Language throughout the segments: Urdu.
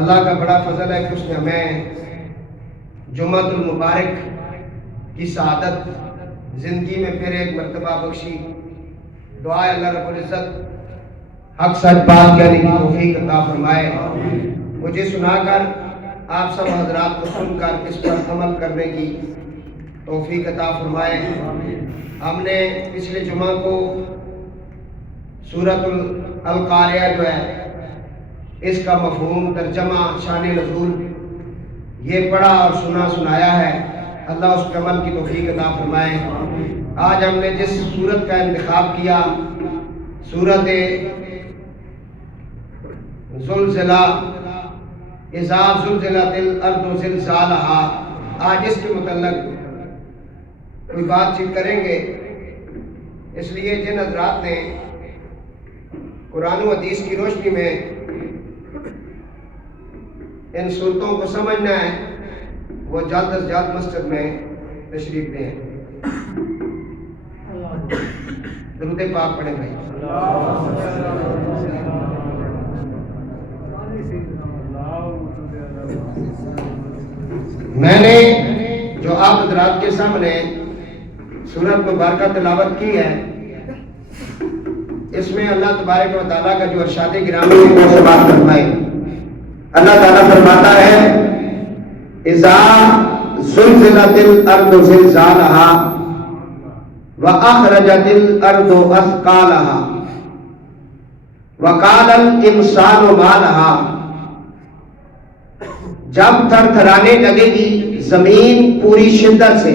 اللہ کا بڑا فضل ہے کہ اس نے ہمیں جمعۃ المبارک کی سعادت زندگی میں پھر ایک مرتبہ بخشی۔ دعا ہے اللہ رب العزت حق سچ بات کہنے کی توفیق عطا فرمائے، مجھے سنا کر آپ سب حضرات کو سن کر اس پر عمل کرنے کی توفیق عطا فرمائے۔ ہم نے پچھلے جمعہ کو سورۃ القاریہ جو ہے اس کا مفہوم، ترجمہ، شان نزول یہ پڑھا اور سنایا ہے۔ اللہ اس کے عمل کی توفیق عطا فرمائے۔ آج ہم نے جس سورت کا انتخاب کیا، سورت زلزلہ، اذا زلزلت الارض زلزالہا، آج اس کے متعلق کوئی بات چیت کریں گے۔ اس لیے جن حضرات نے قرآن و حدیث کی روشنی میں ان صورتوں کو سمجھنا ہے وہ جلد از جلد مسجد میں تشریف لیں۔ درود پاک پڑھیں بھائی۔ میں نے جو آپ حضرات کے سامنے سورت مبارکہ تلاوت کی ہے، اس میں اللہ تبارک و تعالیٰ کا جو ارشاد گرامی ہے وہ سے بات فرمائے۔ اللہ تعالیٰ فرماتا ہے اذا زلزلت الارض زلزالہا واخرجت الارض اثقالہا وقال الانسان ما لہا، جب تھر تھرانے لگے گی زمین پوری شدت سے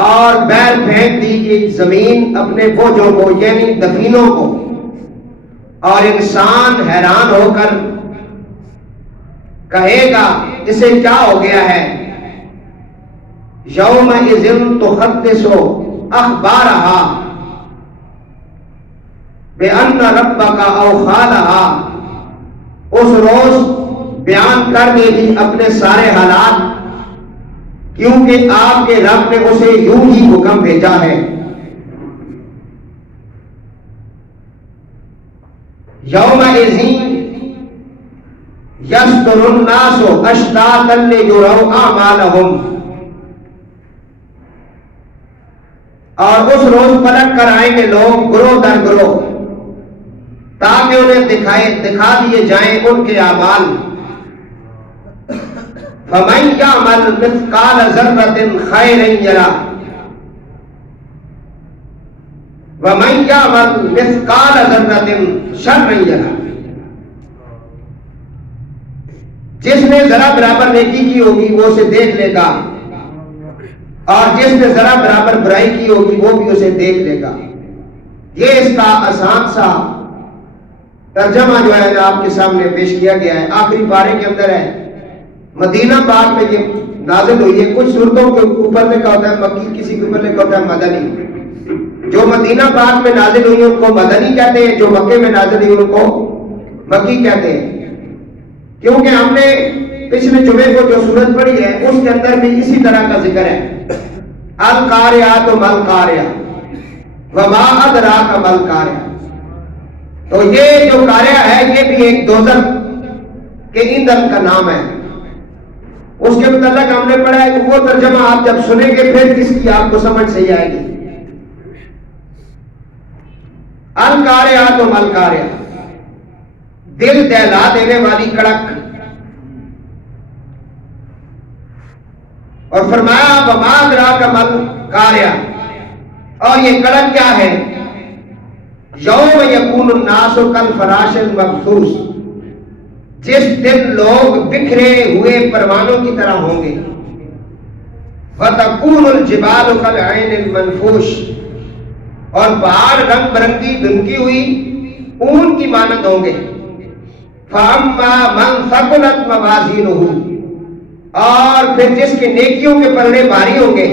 اور بیر پھینک دی گئی زمین اپنے بوجھوں کو یعنی دفینوں کو، اور انسان حیران ہو کر کہے گا اسے کیا ہو گیا ہے، یومئذ تحدث اخبارہا بأن ربک اوحی لہا، اس روز بیان کر دے گی اپنے سارے حالات، کیونکہ آپ کے رب نے اسے یوں ہی حکم بھیجا ہے۔ یومئذ یصدر الناس اشتاتا لیروا اعمالہم، اور اس روز پلٹ کر آئیں گے لوگ گروہ در گروہ تاکہ انہیں دکھا دیے جائیں ان کے اعمال۔ فَمَن يَعْمَلْ مِثْقَالَ ذَرَّةٍ خَيْرًا يَرَهُ وَمَن يَعْمَلْ مِثْقَالَ ذَرَّةٍ شَرًّا يَرَهُ، جس نے ذرا برابر نیکی کی ہوگی وہ اسے دیکھ لے گا، اور جس نے ذرا برابر برائی کی ہوگی وہ بھی اسے دیکھ لے گا۔ یہ اس کا آسان سا ترجمہ جو ہے آپ کے سامنے پیش کیا گیا ہے، آخری پارے کے اندر ہے۔ مدینہ پاک میں یہ نازل ہوئی ہے۔ کچھ صورتوں کے اوپر لکھا ہوتا ہے مکی، کسی کے اوپر لکھا ہوتا ہے مدنی۔ جو مدینہ پاک میں نازل ہوئی ان کو مدنی کہتے ہیں، جو مکے میں نازل ہوئی ان کو مکی کہتے ہیں، کیونکہ ہم نے پچھلے جمعے کو جو سورت پڑھی ہے اس کے اندر بھی اسی طرح کا ذکر ہے۔ القاریات مل قاریہ وما ادراک مل قاریہ، تو یہ جو قاریہ ہے یہ بھی ایک دوزخ کے ایندھن کا نام ہے۔ اس کے متعلق ہم نے پڑھا ہے کہ وہ ترجمہ آپ جب سنیں گے پھر کس کی آپ کو سمجھ صحیح آئے گی۔ القاریات مل قاریہ، دل دہلا دینے والی کڑک، اور فرمایا وما ادراک مل قاریہ، اور یہ کڑک کیا ہے، یوم یکون الناس کالفراش المبثوث، جس دن لوگ بکھرے ہوئے پروانوں کی طرح ہوں گے، وتکون الجبال کالعین المنفوش، اور پہاڑ رنگ برنگی دھنکی ہوئی اون کی مانند ہوں گے۔ فاما من ثقلت موازینہ، اور پھر جس کے نیکیوں کے پلڑے بھاری ہوں گے،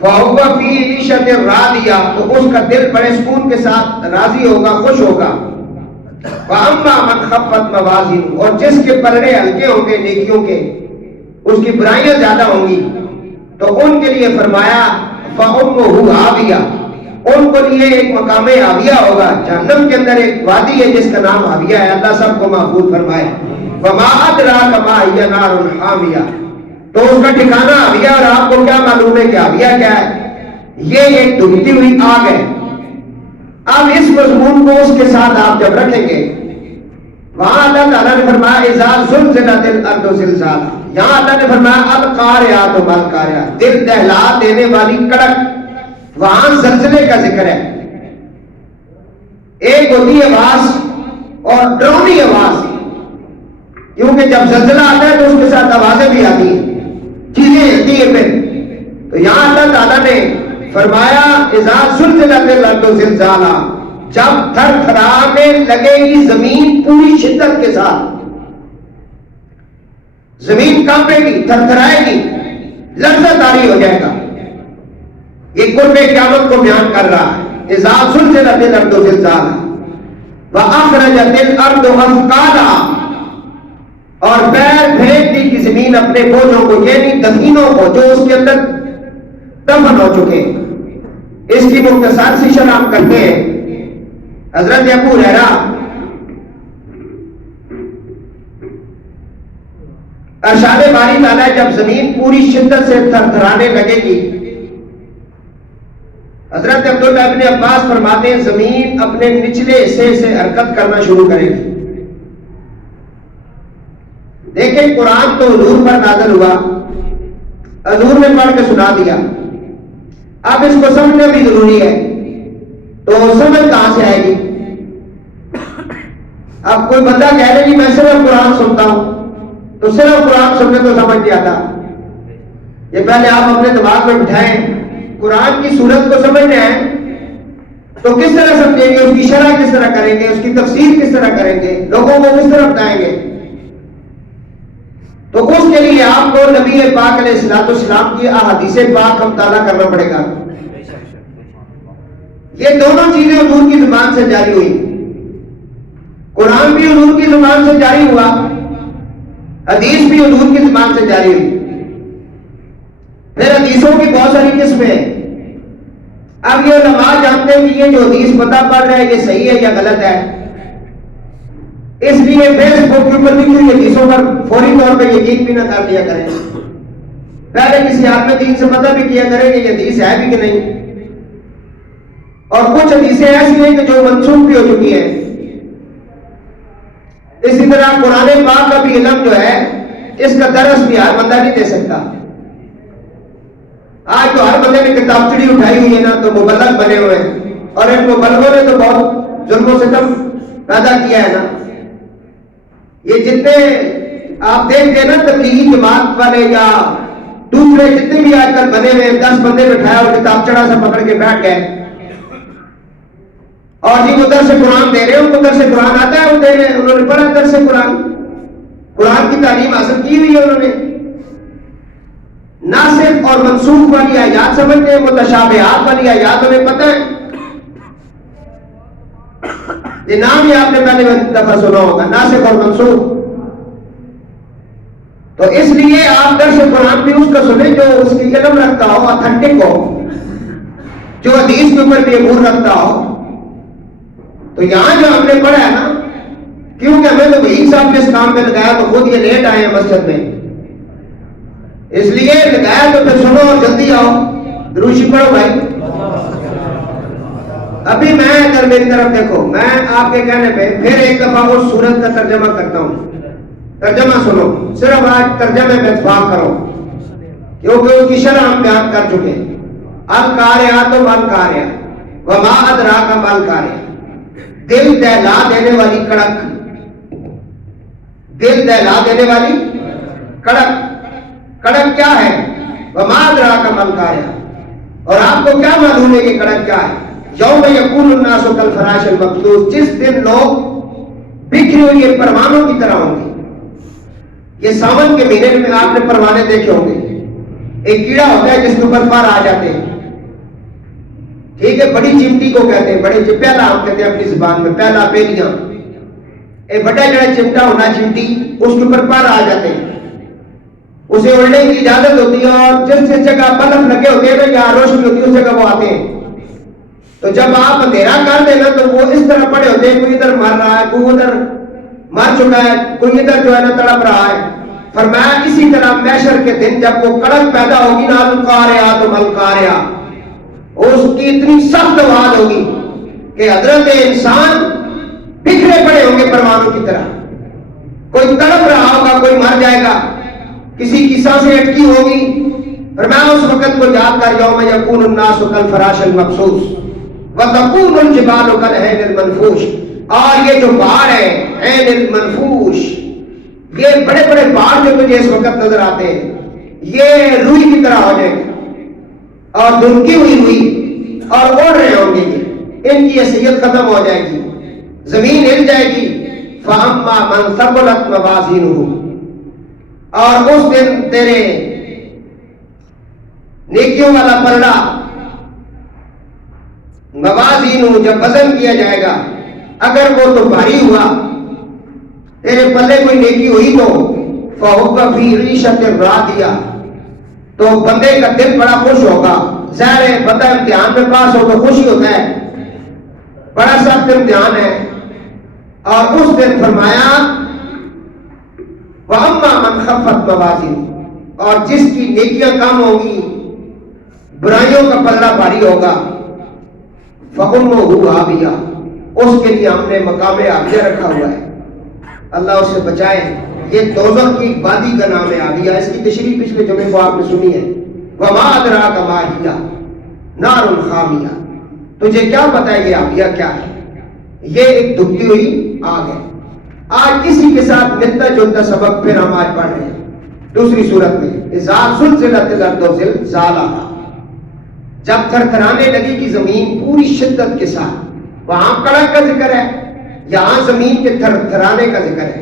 فَهُوَ فِي عِيشَةٍ رَاضِيَةٍ، تو اس کا دل بڑے سکون کے ساتھ راضی ہوگا، خوش ہوگا۔ وَأَمَّا مَنْ خَفَّتْ مَوَازِينُهُ، اور جس کے پلڑے ہلکے ہوں گے نیکیوں کے، اس کی برائیاں زیادہ ہوں گی، تو ان کے لیے فرمایا فَأُمُّهُ هَاوِيَةٌ، ان کو لیے ایک مقام حاویہ ہوگا. جہنم کے اندر ایک وادی ہے جس کا نام حاویہ ہے. اللہ سب کو محفوظ فرمائے. وما ادراک ما ہی نار حامیہ. تو اس کا ٹھکانہ حاویہ، اور آپ کو کیا معلوم ہے کہ حاویہ کیا ہے؟ یہ ایک دھندلی ہوئی آگ ہے. اب اس مضمون کو اس کے ساتھ آپ جب رکھیں گے، وہاں اللہ تعالیٰ نے فرمایا اذا زلزلت الارض زلزالہا. یہاں اللہ نے فرمایا القاریات ما القاریات، دل دہلا دینے والی کڑک. وہاں زلزلے کا ذکر ہے. ایک ہوتی ہے آواز اور ڈرونی آواز، کیونکہ جب زلزلہ آتا ہے تو اس کے ساتھ آوازیں بھی آتی ہیں، چیزیں ہلتی ہیں. پھر تو یہاں اللہ تعالیٰ نے فرمایا اذا زلزلت الارض زلزالہا، جب تھر تھرانے لگے گی زمین پوری شدت کے ساتھ. زمین کانپے گی، تھر تھرائے گی، لرزہ طاری ہو جائے گا. یہ قرب قیامت کو بیان کر رہا ہے. اذا زلزلت الارض زلزالہا واخرجت الارض اثقالہا، اور پیر پھینک دی کی زمین اپنے بوجھوں کو، یعنی دفینوں کو جو اس کے اندر دفن ہو چکے. اس کی مختصر سی شرح ہم کرتے ہیں. حضرت ابو ہریرہ ارشاد باری تعالیٰ جب زمین پوری شدت سے تھر تھرانے لگے گی، حضرت عبداللہ ابن عباس فرماتے ہیں زمین اپنے نچلے حصے سے حرکت کرنا شروع کرے گی. دیکھیں قرآن تو حضور پر نازل ہوا، حضور نے پڑھ کے سنا دیا. اب اس کو سمجھنا بھی ضروری ہے. تو سمجھ کہاں سے آئے گی؟ اب کوئی بندہ کہہ رہے جی میں صرف قرآن سنتا ہوں، تو صرف قرآن سننے تو سمجھ نہیں آتا. یہ پہلے آپ اپنے دماغ میں بٹھائیں، قرآن کی صورت کو سمجھنا ہے تو کس طرح سمجھیں گے، اس کی شرح کس طرح کریں گے، اس کی تفسیر کس طرح کریں گے، لوگوں کو کس طرح بتائیں گے. تو اس کے لیے آپ کو نبی پاک علیہ الصلوۃ والسلام کی احادیث پاک کا مطالعہ کرنا پڑے گا. یہ دونوں چیزیں حضور کی زبان سے جاری ہوئی. قرآن بھی حضور کی زبان سے جاری ہوا، حدیث بھی حضور کی زبان سے جاری ہوئی. پھر حدیثوں کی بہت ساری قسمیں ہیں. اب یہ علماء جانتے ہیں کہ یہ جو حدیث پتہ پڑ رہا ہے یہ صحیح ہے یا غلط ہے، اس لیے فیس بک کے اوپر لکھی ہوئی حدیثوں پر فوری طور پہ یقین بھی نہ کر لیا کریں. پہلے کسی عالم دین سے پتہ بھی کیا کریں کہ یہ حدیث ہے بھی کہ نہیں. اور کچھ حدیثیں ایسی ہیں کہ جو منسوخ بھی ہو چکی ہیں. اسی طرح قرآن پاک کا بھی علم جو ہے اس کا درس بھی ہر بندہ نہیں دے سکتا. آج تو ہر بندے نے کتاب چڑی اٹھائی ہوئی ہے نا، تو مبلغ بنے ہوئے ہیں، اور ان مبلغوں نے تو بہت ظلم و ستم پیدا کیا ہے نا. یہ جتنے آپ دیکھتے ہیں نا تبلیغی جماعت والے یا دوسرے جتنے بھی آج کل بنے ہوئے 10 بندے بٹھایا اور کتاب چڑھا سے پکڑ کے بیٹھ گئے، اور جی وہ درس قرآن دے رہے ہیں، ان کو درس قرآن آتا ہے، وہ دے رہے ہیں، انہوں نے پڑھا درس قرآن، قرآن کی تعلیم حاصل کی ہوئی ہے. انہوں نے ناسخ اور منسوخ والی آیات سمجھتے ہیں، متشابہات والی آیات انہیں پتہ ہے. یہ نام ہی آپ نے پہلے دفعہ سنا ہوگا، ناسخ اور منسوخ. تو اس لیے آپ درس قرآن بھی اس کا سنیں جو اس کی علم رکھتا ہو، اتھینٹک ہو، جو حدیث کے اوپر بھی عبور رکھتا ہو. تو یہاں جو ہم نے پڑھا ہے نا، کیونکہ ہمیں تو وہی صاحب نے اس کام میں لگایا تو خود یہ لیٹ آئے ہیں مسجد میں، اس لیے لگایا تو پھر سنو اور جلدی آؤ. دروشی پڑھو بھائی. ابھی میں اگر میری طرف دیکھو، میں آپ کے کہنے پہ پھر ایک دفعہ اس سورت کا ترجمہ کرتا ہوں. ترجمہ سنو، صرف آج ترجمے میں اتفاق کرو کیونکہ اس کی شرح ہم بیان کر چکے ہیں. القاریات ما القاریات وما ادراک ما القاریات. دل دہلا دینے والی کڑک، دل دہلا دینے والی کڑک. کڑک کیا ہے؟ وما ادراک ما القاریات. اور آپ کو کیا معلوم ہے کہ کڑک کیا ہے؟ یوم یکون الناس کالفراش المبثوث. جس دن لوگ بکھری ہوئی پروانوں کی طرح ہوں گے. یہ ساون کے مہینے میں آپ نے پروانے دیکھے ہوں گے. ایک کیڑا ہوتا ہے جس کے اوپر پر آ جاتے ہیں، ٹھیک ہے، بڑی چمٹی کو کہتے ہیں، بڑے پہلا ہم کہتے ہیں اپنی زبان میں، پہلا پہلیاں. ایک بڑا جڑا چمٹا ہونا چمٹی، اس کے اوپر پر آ جاتے ہیں، اسے اڑنے کی اجازت ہوتی ہے، اور جس جگہ بلب لگے ہوتے ہیں نا یا روشنی ہوتی ہے اس جگہ وہ آتے ہیں. تو جب آپ اندھیرا کر دینا تو وہ اس طرح پڑے ہوتے ہیں، کوئی ادھر مر رہا ہے، کوئی ادھر مر چکا ہے، کوئی ادھر جو ہے نا تڑپ رہا ہے۔ فرمایا اسی طرح محشر کے دن جب وہ کڑک پیدا ہوگی نا، القاریات ملقاریہ، اس کی اتنی سخت آواز ہوگی کہ حضرت انسان بکھرے پڑے ہوں گے پروانوں کی طرح، کوئی تڑپ رہا ہوگا، کوئی مر جائے گا، کسی کی سانسیں اٹکی ہوگی۔ فرمایا اس وقت کو یاد کر، یوم یکون الناس کالفراش المبثوث وتکون الجبال کالعہن المنفوش۔ اور یہ جو پہاڑ ہے عین المنفوش، یہ بڑے بڑے پہاڑ جو تجھے اس وقت نظر آتے ہیں، یہ روئی کی طرح ہو جائیں گے اور دھنکی ہوئی روئی، اور اڑ رہے ہوں گے، ان کی حیثیت ختم ہو جائے گی، زمین ہل جائے گی۔ فَأَمَّا مَنْ ثَقُلَتْ مَوَازِينُهُ، اور اس دن تیرے نیکیوں والا پلڑا، موازینہ، جب وزن کیا جائے گا، اگر وہ تو بھاری ہوا، تیرے پلے کوئی نیکی ہوئی تو فَهُوَ فِي عِيشَةٍ رَاضِيَةٍ، تو بندے کا دل بڑا خوش ہوگا۔ ظاہر ہے بندہ امتحان میں پاس ہو تو خوشی ہوتا ہے، بڑا سخت امتحان ہے۔ اور اس دن فرمایا وَأَمَّا مَنْ خَفَّتْ مَوَازِينُهُ، اور جس کی نیکیاں کم ہوں گی، برائیوں کا پلڑا بھاری ہوگا، فَأُمُّهُ هَاوِيَةٌ، اس کے لیے ہم نے مقام عالیہ رکھا ہوا ہے، اللہ اس سے بچائے۔ یہ دوزخ کی وادی کا نام ہے عالیہ، اس کی تشریح پچھلے جمعے کو آپ نے سنی ہے۔ وَمَا أَدْرَاكَ مَا هِيَ نَارٌ حَامِيَةٌ، تجھے کیا پتا ہے یہ عالیہ کیا ہے؟ یہ ایک دھکتی ہوئی آگ ہے۔ آج اسی کے ساتھ ملتا جلتا سبق پھر ہم آج پڑھ رہے ہیں دوسری صورت میں، اذا زلزلت الارض زلزالہا، جب تھرتھرانے لگی کی زمین پوری شدت کے ساتھ۔ وہاں کڑک کا ذکر ہے، یہاں زمین کے تھرتھرانے کا ذکر ہے۔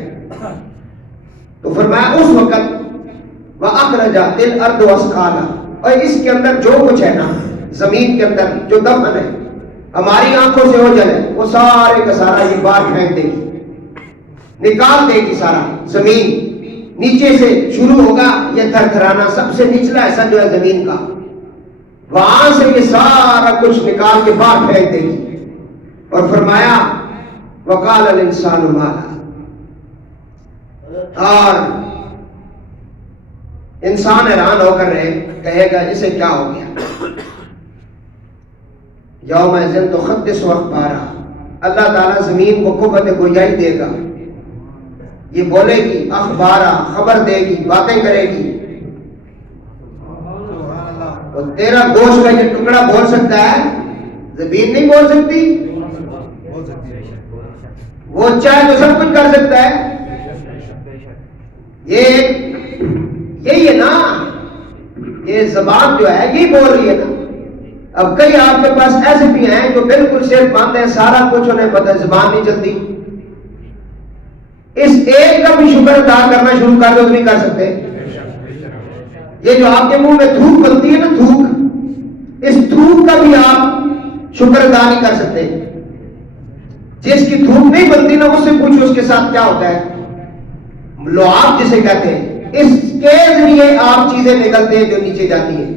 تو فرمایا اس وقت وَأَخْرَجَتِ الْأَرْضُ أَثْقَالَهَا، اور اس کے اندر جو کچھ ہے نا، زمین کے اندر جو دفن ہے، ہماری آنکھوں سے اوجھل ہے، وہ سارے کا سارا یہ باہر پھینک دے گی، نکال دے گی سارا۔ زمین نیچے سے شروع ہوگا یہ تھرتھرانا، سب سے نچلا حصہ جو ہے زمین کا، وہاں سے یہ سارا کچھ نکال کے باہر پھینک دے گی۔ اور فرمایا وَقَالَ الْإِنسَانُ مَا لَهَا، اور انسان حیران ہو کر کہے گا اسے کیا ہو گیا۔ یومئذ تحدث اخبارها، اللہ تعالیٰ زمین کو قوت گویائی دے گا، یہ بولے گی، اخبارہ، خبر دے گی، باتیں کرے گی۔ اور تیرا گوشت کا یہ ٹکڑا بول سکتا ہے، زمین نہیں بول سکتی؟ وہ چاہے تو سب کچھ کر سکتا ہے۔ یہی ہے نا، یہ زبان جو ہے یہی بول رہی ہے نا۔ اب کئی آپ کے پاس ایسے بھی ہیں جو بالکل صحت مند ہیں، سارا کچھ انہیں پتہ، زبان نہیں چلتی۔ اس ایک کا بھی شکر ادا کرنا شروع کر دو تو نہیں کر سکتے۔ یہ جو آپ کے منہ میں تھوک بنتی ہے نا، تھوک، اس تھوک کا بھی آپ شکر ادا نہیں کر سکتے۔ جس کی تھوک نہیں بنتی نا، اس سے پوچھو اس کے ساتھ کیا ہوتا ہے۔ لعاب جسے کہتے ہیں، اس کے ذریعے آپ چیزیں نکلتے ہیں جو نیچے جاتی ہیں۔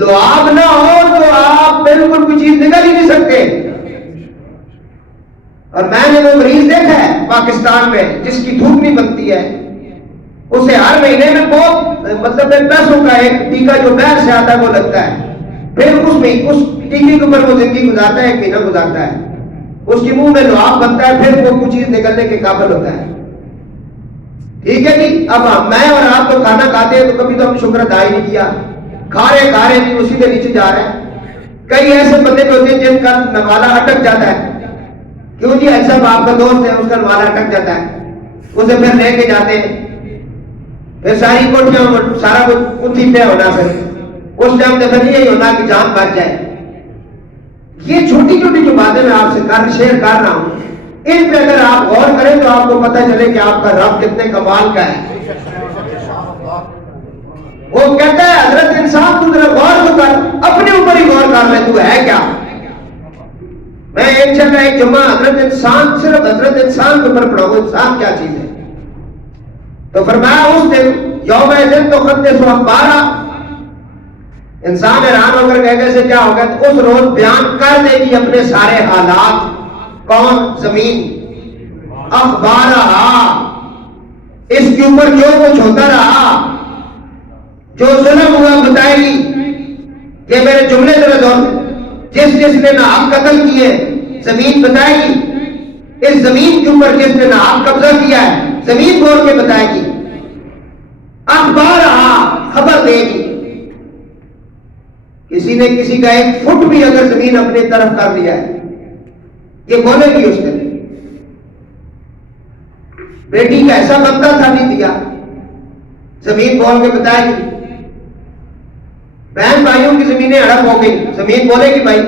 لعاب نہ ہو تو آپ بالکل کوئی چیز نکل ہی نہیں سکتے۔ اور میں نے وہ مریض دیکھا ہے پاکستان میں جس کی تھوک نہیں بنتی ہے، اسے ہر مہینے میں بہت مطلب پیسوں کا ایک ٹیکہ جو باہر سے آتا ہے وہ لگتا ہے، پھر اس ٹیکے کے اوپر وہ زندگی گزارتا ہے، ایک مہینہ گزارتا ہے، اس کے منہ میں لعاب بنتا ہے، پھر وہ کچھ چیز نکلنے کے قابل ہوتا ہے۔ ٹھیک ہے جی، اب میں اور آپ تو کھانا کھاتے ہیں تو کبھی تو ہم شکر ادا ہی نہیں کیا، کھا رہے نہیں، اسی کے نیچے جا رہے ہیں۔ کئی ایسے بندے ہوتے ہیں جن کا نوالا اٹک جاتا ہے، کیوں جی ایسا آپ کا دوست ہے، اس کا نوالا اٹک جاتا ہے، اسے پھر لے کے جاتے ہیں، پھر ساری کوٹیاں سارا کچھ اتھی پہ ہونا، پھر اس ٹائم تو پھر یہی ہونا کہ جان بچ جائے۔ یہ چھوٹی چھوٹی جو باتیں میں آپ سے شیئر کر رہا ہوں، ان پہ اگر آپ غور کریں تو آپ کو پتہ چلے کہ آپ کا رب کتنے کمال کا ہے۔ وہ کہتا ہے حضرت انسان تو ذرا غور تو کر، اپنے اوپر ہی غور کر لے، تو ہے کیا۔ میں انشاءاللہ ایک جمعہ حضرت انسان، صرف حضرت انسان کے اوپر پڑھاؤں، انسان کیا چیز ہے۔ تو فرمایا اس دن یومئذ تحدث اخبارها، انسان حیران ہو کر کہے سے کیا ہوگا؟ تو اس روز بیان کر دے گی اپنے سارے حالات. کون؟ زمین. اخبارہا، اس کے اوپر جو کچھ ہوتا رہا، جو ظلم ہوا بتائے گی. یہ میرے جملے ذرا دور، جس نے ناحق قتل کیے زمین بتائے گی. اس زمین کے اوپر جس نے ناحق قبضہ کیا ہے زمین بول کے بتائے گی. اخبارہا، خبر دے گی. کسی نے کسی کا ایک فٹ بھی اگر زمین اپنی طرف کر لیا ہے یہ بولے گی اس نے. بیٹی کا ایسا بندہ تھا نہیں دیا، زمین بول کے بتائے گی. بہن بھائیوں کی زمینیں ہڑپ ہو گئی، زمین بولے گی بھائی.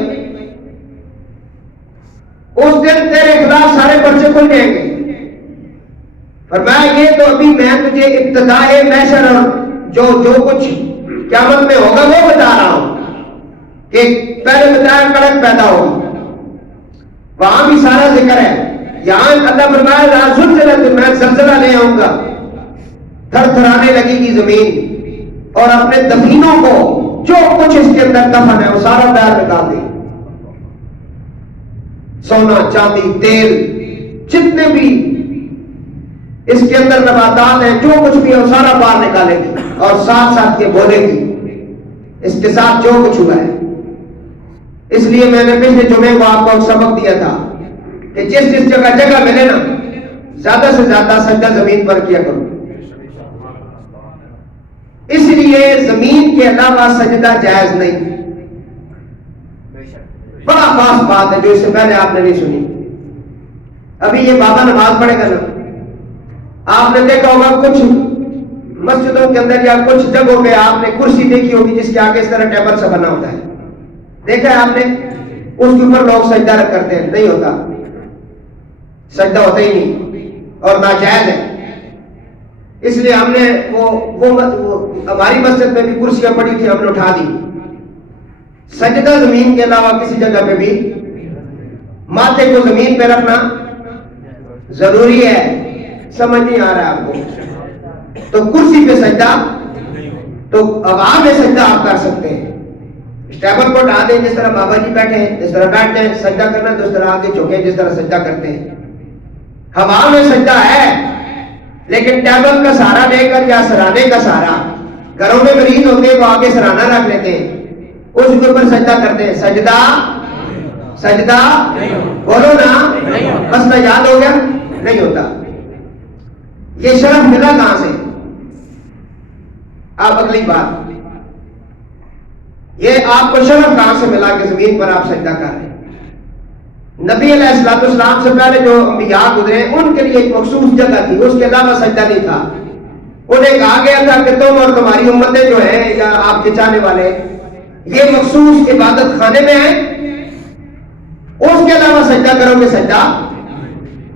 اس دن تیرے خلاف سارے پرچے کھل جائیں گے. فرمایا یہ تو ابھی میں تجھے ابتدائے محشر اور جو کچھ قیامت میں ہوگا وہ بتا رہا ہوں کہ پہلے بتایا کڑک پیدا ہوگی، وہاں بھی سارا ذکر ہے. یہاں اللہ فرمایا لا زلزلۃ، میں زلزلہ لے آؤں گا، تھر تھرانے لگے گی زمین اور اپنے دفینوں کو جو کچھ اس کے اندر دفن ہے وہ سارا باہر نکال دے. سونا چاندی تیل جتنے بھی اس کے اندر نباتات ہیں جو کچھ بھی ہے وہ سارا باہر نکالے گی اور ساتھ ساتھ یہ بولے گی اس کے ساتھ جو کچھ ہوا ہے. اس لیے میں نے پچھلے جمعے کو آپ کو سبق دیا تھا کہ جس جگہ ملے نا زیادہ سے زیادہ سجدہ زمین پر کیا کرو. اس لیے زمین کے علاوہ سجدہ جائز نہیں. بڑا خاص بات ہے جو اس سے پہلے آپ نے نہیں سنی. ابھی یہ بابا نماز پڑھے گا نا، آپ نے دیکھا ہوگا کچھ مسجدوں کے اندر یا کچھ جگہوں پہ آپ نے کرسی دیکھی ہوگی جس کے آگے اس طرح ٹیبل سا بنا ہوتا ہے. دیکھا ہے آپ نے؟ اس کے اوپر لوگ سجدہ کرتے ہیں. نہیں ہوتا، سجدہ ہوتا ہی نہیں اور ناجائز ہے. اس لیے ہم نے وہ ہماری مسجد میں بھی کرسیاں پڑی تھی، ہم نے اٹھا دی. سجدہ زمین کے علاوہ کسی جگہ پہ بھی ماتھے کو زمین پہ رکھنا ضروری ہے. سمجھ نہیں آ رہا ہے آپ کو؟ تو کرسی پہ سجدہ، تو ہوا میں سجدہ آپ کر سکتے ہیں. ٹیبل کو اٹھا دیں جس طرح بابا جی بیٹھے ہیں جس طرح بیٹھتے ہیں، سجدہ کرنا تو اس طرح آگے جھکے جس طرح سجدہ کرتے ہیں. ہوا میں سجدہ ہے لیکن ٹیبل کا سہارا لے کر یا سرانے کا سہارا، گھروں میں مریض ہوتے ہیں وہ آگے سرانا رکھ لیتے ہیں، اس کے اوپر سجدہ کرتے ہیں. سجدہ بولو نا، مسئلہ یاد ہو گیا؟ نہیں ہوتا. یہ شرف ملا کہاں سے؟ آپ اگلی بات، یہ آپ کو شرف کہاں سے ملا کہ زمین پر آپ سجدہ کر رہے ہیں؟ نبی علیہ السلام سے پہلے جو انبیاء گزرے ان کے لیے ایک مخصوص جگہ تھی، اس کے علاوہ سجدہ نہیں تھا. انہیں کہا گیا تھا کہ تم اور تمہاری امتیں جو ہیں یا آپ کے چاہنے والے یہ مخصوص عبادت خانے میں آئے، اس کے علاوہ سجدہ کرو گے سجدہ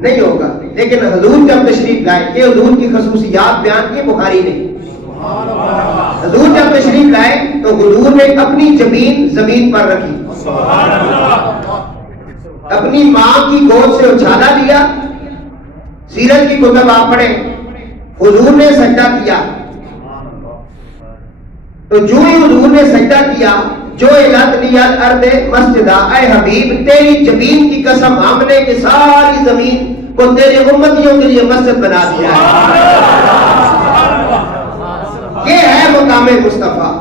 نہیں ہوگا. لیکن حضور جب تشریف لائے، یہ حضور کی خصوصیات بیان کی بخاری نے. حضور جب تشریف لائے تو حضور نے اپنی زمین پر رکھی، اپنی ماں کی گود سے اچھالا لیا. سیرت کی کتب آپ پڑھیں، حضور نے سجدہ کیا تو جو ہی حضور نے سجدہ کیا، جو الت لیت ارض مسجدہ، اے حبیب تیری زمین کی قسم ہم نے کہ ساری زمین کو تیرے امتیوں کے لیے مسجد بنا دیا ہے. یہ ہے مقام مصطفیٰ.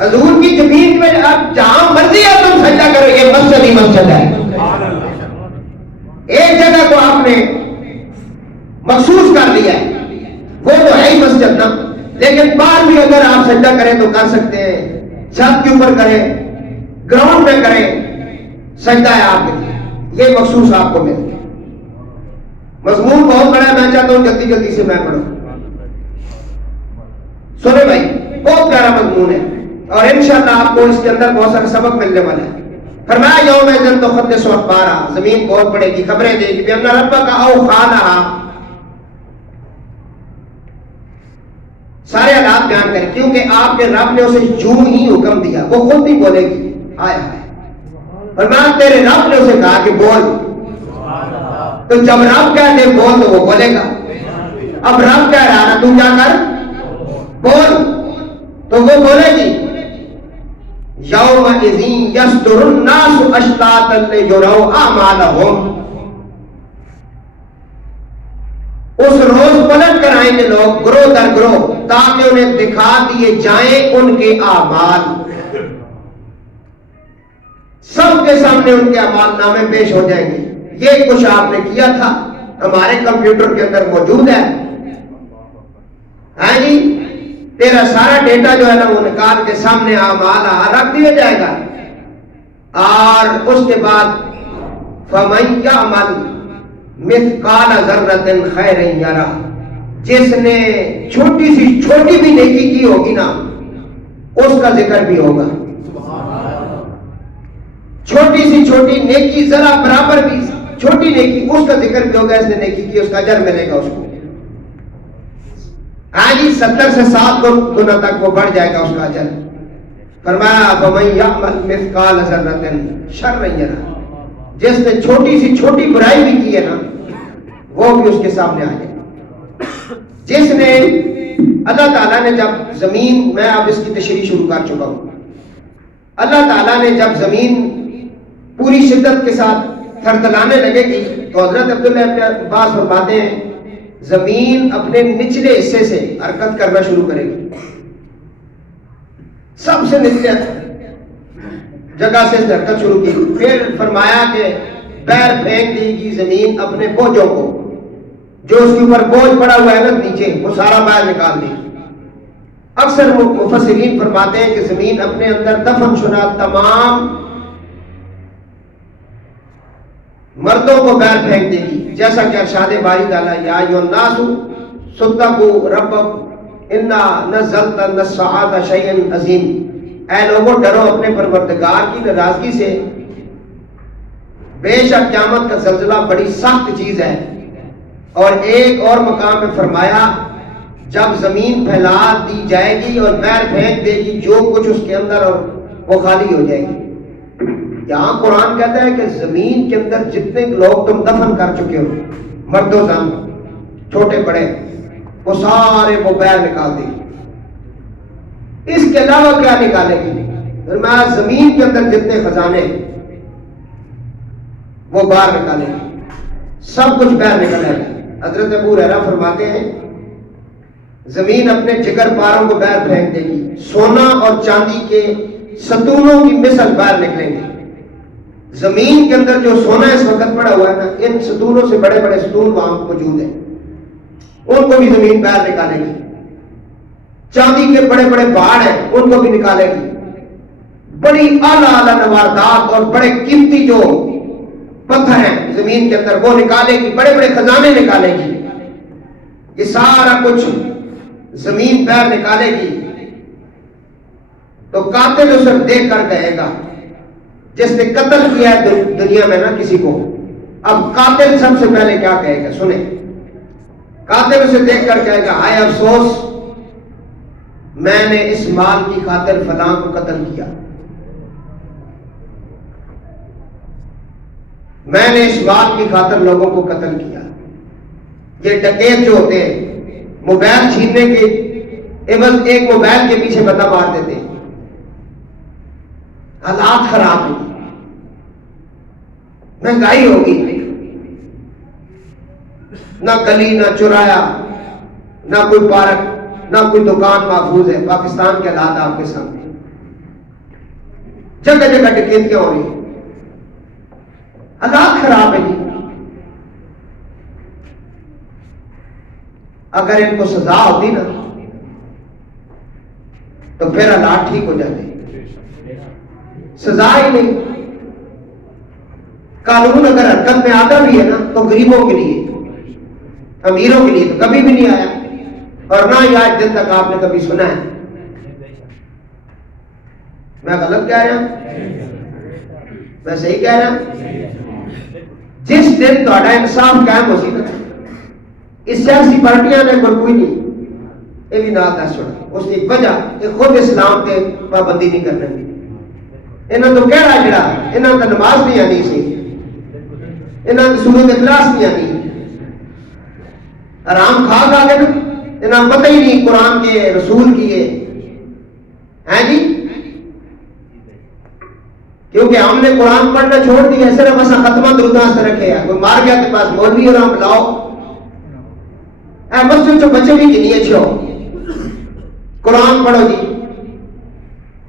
حضور کی زمین میں اب جہاں مرضی ہے تم سجدہ کرو، یہ مسجد ہی مسجد ہے. ایک جگہ کو آپ نے مخصوص کر لیا ہے وہ تو ہے ہی مسجد نا، لیکن باہر بھی اگر آپ سجدہ کریں تو کر سکتے ہیں. چھت کے اوپر کریں، گراؤنڈ میں کریں، سجدہ ہے آپ کے لیے. یہ مخصوص آپ کو مل گیا. مضمون بہت بڑا ہے، میں چاہتا ہوں جلدی سے میں پڑھوں. سنیں بھائی، بہت پیارا مضمون ہے اور انشاءاللہ آپ کو اس کے اندر بہت سارے سبق ملنے والے ہیں. فرمایا یوم اذن تحدث اخبارا، زمین بہت پڑے گی، خبریں دے گی بان ربک اوحیٰ، سارے حالات بیان کریں کیونکہ آپ کے رب نے اسے یوں ہی حکم دیا، وہ خود نہیں بولے گی. آیا فرمایا تیرے رب نے اسے کہا کہ بول، تو جب رب کہتے بول تو وہ بولے گا. اب رب کہہ رہا نا تو کیا کر، بول، تو وہ بولے گی. یومئذ یصدر الناس اشتاتا لیروا اعمالهم، اس روز پلٹ کر آئیں گے لوگ گروہ در گروہ تاکہ انہیں دکھا دیے جائیں ان کے اعمال، سب کے سامنے ان کے اعمال نامے پیش ہو جائیں گے. یہ کچھ آپ نے کیا تھا ہمارے کمپیوٹر کے اندر موجود ہے. ہاں جی، تیرا سارا ڈیٹا جو ہے نا وہ نکال کے سامنے اعمال رکھ دیا جائے گا. اور اس کے بعد فَمَن يَعْمَلْ مِثْقَالَ ذَرَّةٍ خَيْرًا يَرَهُ، جس نے چھوٹی سی چھوٹی بھی نیکی کی ہوگی نا اس کا ذکر بھی ہوگا. چھوٹی سی چھوٹی نیکی، ذرا برابر بھی چھوٹی نیکی، اس کا ذکر بھی ہوگا. اس نے نیکی کی اس کا اجر ملے گا اس کو. ہاں جی، 70 سے 7 گنا تک وہ بڑھ جائے گا اس کا اجر. فرمایا فَمَن يَعْمَلْ مِثْقَالَ ذَرَّةٍ شَرًّا يَرَهُ، جس نے چھوٹی سی چھوٹی برائی بھی کی ہے نا وہ بھی اس کے سامنے آ جائے. جس نے اللہ تعالیٰ نے جب زمین، میں اب اس کی تشریح شروع کر چکا ہوں، اللہ تعالیٰ نے جب زمین پوری شدت کے ساتھ تھرتھلانے لگے گی تو حضرت عبداللہ ابن عباس فرماتے ہیں زمین اپنے نچلے حصے سے حرکت کرنا شروع کرے گی. سب سے نچلے جگہ سے حرکت شروع کی. پھر فرمایا کہ پیر پھینک دی گی زمین اپنے بوجھوں کو، جو اس کے اوپر بوجھ پڑا ہوا ہے نا نیچے، وہ سارا باہر نکال دی. اکثر مفسرین فرماتے ہیں کہ زمین اپنے اندر دفن شدہ تمام مردوں کو باہر پھینک دے گی، جیسا کہ ارشاد باری تعالیٰ یا ایھا الناس صدقوا ربکم انا نزلنا الساعۃ شیئا عظیم، اے لوگوں ڈرو اپنے پروردگار کی ناراضگی سے، بے شک قیامت کا زلزلہ بڑی سخت چیز ہے. اور ایک اور مقام میں فرمایا جب زمین پھیلا دی جائے گی اور باہر پھینک دے گی جو کچھ اس کے اندر، اور وہ خالی ہو جائے گی. یہاں قرآن کہتا ہے کہ زمین کے اندر جتنے لوگ تم دفن کر چکے ہو، مرد و زن، چھوٹے بڑے، وہ سارے وہ باہر نکال دے گی. اس کے علاوہ کیا نکالے گی؟ فرمایا زمین کے اندر جتنے خزانے وہ باہر نکالے گی، سب کچھ باہر نکالے گا. حضرت ابو ہریرہ فرماتے ہیں زمین اپنے جگر پاروں کو باہر پھینک دے گی، سونا اور چاندی کے ستونوں کی مثل باہر نکلیں گے. زمین کے اندر جو سونا اس وقت پڑا ہوا ہے نا، ان ستونوں سے بڑے بڑے ستون وہاں موجود ہیں، ان کو بھی زمین باہر نکالے گی. چاندی کے بڑے بڑے پہاڑ ہیں ان کو بھی نکالے گی. بڑی اعلیٰ اعلیٰ نواردات اور بڑے قیمتی جو پتھر ہیں زمین کے اندر وہ نکالے گی، بڑے بڑے خزانے نکالے گی. یہ سارا کچھ زمین باہر نکالے گی. تو قاتل اسے دیکھ کر کہے گا، جس نے قتل کیا ہے دنیا میں نا کسی کو، اب قاتل سب سے پہلے کیا کہے گا سنیں. قاتل اسے دیکھ کر کہے گا ہائے افسوس، میں نے اس مال کی خاطر فلاں کو قتل کیا، میں نے اس مال کی خاطر لوگوں کو قتل کیا. یہ ڈکیت جو ہوتے ہیں موبائل چھیننے کے عوض ایک موبائل کے پیچھے بندہ مار دیتے ہیں. حالات خراب ہیں، مہنگائی ہوگی، نہ گلی نہ چورایا، نہ کوئی پارک، نہ کوئی دکان محفوظ ہے. پاکستان کے حالات آپ کے سامنے، جگہ جگہ ڈکیت کیا ہو رہی ہے، حالات خراب ہیں. اگر ان کو سزا ہوتی نا تو پھر حالات ٹھیک ہو جاتے. سزا ہی نہیں. قانون اگر حرکت میں آتا بھی ہے نا تو غریبوں کے لیے، امیروں کے لیے تو کبھی بھی نہیں آیا، اور نہ ہی آج دن تک آپ نے کبھی سنا ہے. میں غلط کہہ رہا ہوں؟ میں صحیح کہہ رہا ہوں؟ جس دن تہاڈا انصاف قائم ہو سی نا، اس سیاسی پارٹیاں نے کوئی نہیں یہ بھی نہ دس چھوڑا. اس کی وجہ کہ خود اسلام تے پابندی نہیں کرنے. انہاں تو کہڑا جڑا انہاں تے نماز نہیں آنی سی، انہاں تے سورۃ اخلاص نہیں آنی، آرام کھا کھا کے نا انہاں پتہ ہی نہیں قرآن کے رسول کی ہے. ہیں جی کیونکہ ہم نے قرآن پڑھنا چھوڑ دیا، صرف ایسا ختمہ دروداست رکھے ہیں. کوئی مار گیا تے پاس مولوی اور ہم لاؤ اے مسجد چو بچے بھی کنیے چھو قرآن پڑھو جی.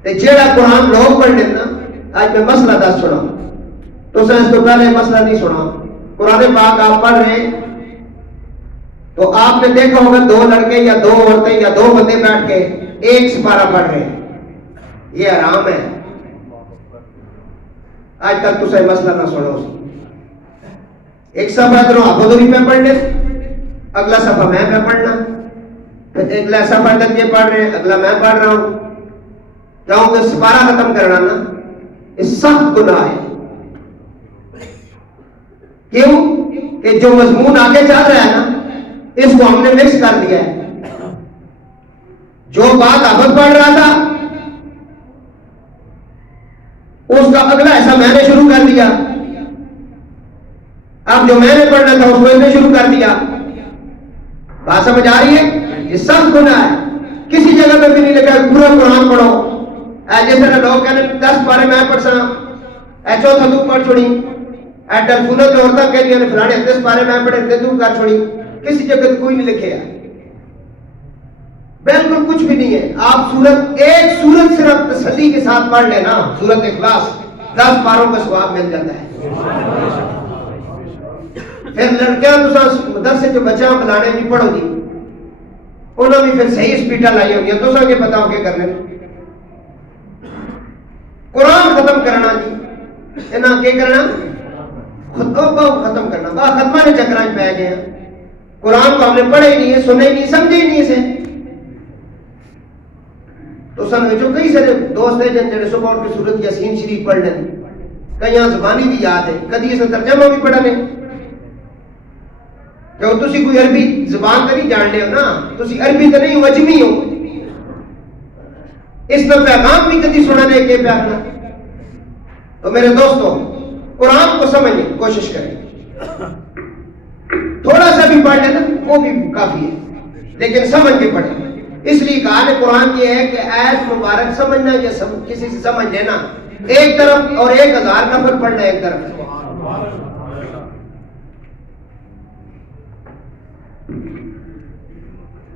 تے جیڑا قرآن لوگ پڑھ لینا. آج میں مسئلہ دس سنا تو اس تو پہلے مسئلہ نہیں سنا. قرآن پاک آپ پڑھ رہے ہیں تو آپ نے دیکھا ہوگا دو لڑکے یا دو عورتیں یا دو بندے بیٹھ کے ایک سپارہ پڑھ رہے ہیں. یہ حرام ہے. آج تک تو سے مسئلہ نہ سنو. ایک صفحہ ادھروں آپ ادھر پہ پڑھ لے، اگلا صفحہ میں پہ پڑھنا، پھر اگلا صفحہ تک یہ پڑھ رہے ہیں، اگلا میں پڑھ رہا ہوں. کیوں کہ سپارہ ختم کرنا نا یہ سخت گناہ ہے. کیوں کہ جو مضمون آگے چل رہا ہے نا اس کو ہم نے مکس کر دیا ہے. جو بات حافظ پڑھ رہا تھا اس کا اگلا ایسا میں نے شروع کر دیا، اب جو میں نے پڑھنا تھا اس کو اس نے شروع کر دیا. بات سمجھ آ رہی ہے؟ یہ سخت گناہ ہے. کسی جگہ پہ بھی نہیں لکھا پورا قرآن پڑھو. جیسے لوگ کہنے 10 پارے میں پڑھ سا چوتھا تو پڑھ چھوڑی ٹیلیفون کے عورتیں کہہ رہی فلانے 10 پارے میں پڑھے تے تو کر چھوڑی. کسی جگہ کوئی نہیں لکھے ہے، بالکل کچھ بھی نہیں ہے. آپ سورت ایک سورت صرف تسلی کے ساتھ پڑھ لینا، سورت اخلاص 10 پاروں کا ثواب مل جاتا ہے. پھر لڑکیاں مدرسے جو بچہ بلانے بھی پڑھو جی انہوں نے پھر صحیح اسپیڈا لائی ہوگی تو سب کے بتاؤ کیا کرنے. قرآن ختم کرنا جی انہاں کیا کرنا ختم کرنا. ختمہ نے چکران پہ گئے ہیں. قرآن کو ہم نے پڑھے ہی نہیں ہے، سنے ہی نہیں، سمجھے ہی نہیں اسے. تو سن جو کئی سارے دوست ہیں جن جڑے صبح اٹھ کے سورت یاسین شریف پڑھ لیں، کئی یہاں زبانی بھی یاد ہے، کدی اسے ترجمہ بھی پڑھا نہیں. کہ تسی کوئی عربی زبان تو نہیں جان لے ہو نا، تسی عربی تو نہیں وجمی ہو، اس میں پیغام بھی کدی سنا نہیں کہ پیغام. تو میرے دوستوں قرآن کو سمجھنے کی کوشش کریں. تھوڑا سا بھی پڑھ لینا وہ بھی کافی ہے، لیکن سمجھ کے پڑھیں. اس لیے کہا ہے قرآن یہ ہے کہ آیت مبارک سمجھنا یا کسی سے سمجھ لینا ایک طرف اور 1000 نفر پڑھنا ایک طرف.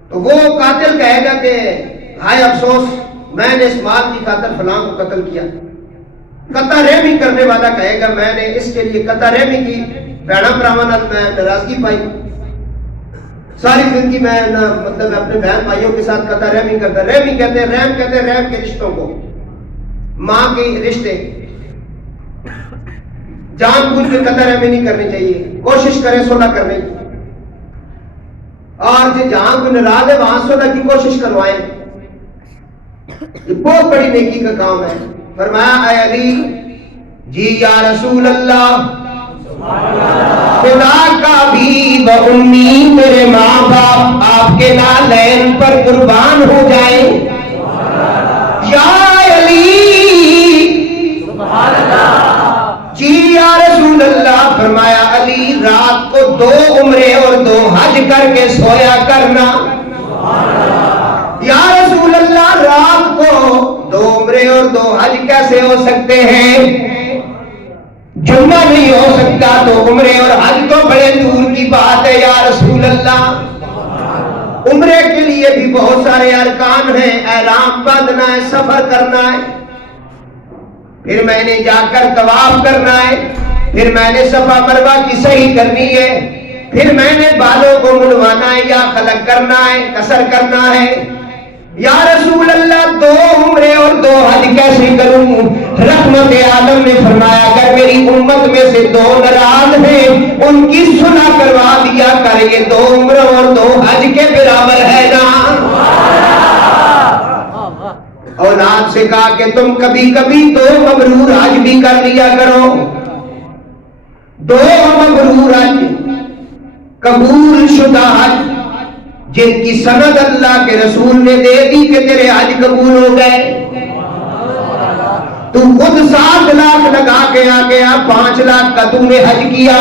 تو وہ قاتل کہے گا کہ ہائے افسوس میں نے اس مال کی خاطر فلاں کو قتل کیا. قطع رحمی کرنے والا کہے گا میں نے اس کے لیے قطع رحمی کی، بہنا براواں نال میں ناراضگی پائی، ساری زندگی میں مطلب اپنے بہن بھائیوں کے ساتھ قطع رحمی کرتا. رحمی کہتے ہیں رحم کہتے ہیں رحم کے رشتوں کو، ماں کے رشتے. جان بوجھ کے قطع رحمی نہیں کرنی چاہیے، کوشش کریں صلح کرنے کی. اور جہاں کوئی ناراض ہے وہاں صلح کی کوشش کروائیں. یہ بہت بڑی نیکی کا کام ہے. فرمایا اے علی جی یا رسول اللہ خدا کا بھی و امی میرے ماں باپ آپ کے نالین پر قربان ہو جائیں. یا علی جی یا رسول اللہ. فرمایا علی رات کو 2 عمرے اور 2 حج کر کے سویا کرنا. یا رسول اللہ رات کو 2 عمرے اور 2 حج کیسے ہو سکتے ہیں؟ جمعہ نہیں ہو سکتا تو عمرے اور حج تو بڑے دور کی بات ہے یا رسول اللہ. عمرے کے لیے بھی بہت سارے ارکان ہیں، احرام باندھنا ہے، سفر کرنا ہے، پھر میں نے جا کر طواف کرنا ہے، پھر میں نے صفا مروہ کی صحیح کرنی ہے، پھر میں نے بالوں کو منڈوانا ہے یا خلق کرنا ہے، قصر کرنا ہے. یا رسول اللہ 2 عمرے اور 2 حج کیسے کروں؟ رحمت عالم نے فرمایا اگر میری امت میں سے 2 ناراض ہیں ان کی صلح کروا دیا کر، یہ 2 عمرے اور 2 حج کے برابر ہے نا. اولاد سے کہا کہ تم کبھی کبھی 2 مبرور حج بھی کر لیا کرو. 2 مبرور حج، قبول شدہ حج جن کی سند اللہ کے رسول نے دے دی کہ تیرے حج قبول ہو گئے. تو خود 7 لاکھ لگا کے آ گیا، 5 لاکھ کا تو نے حج کیا،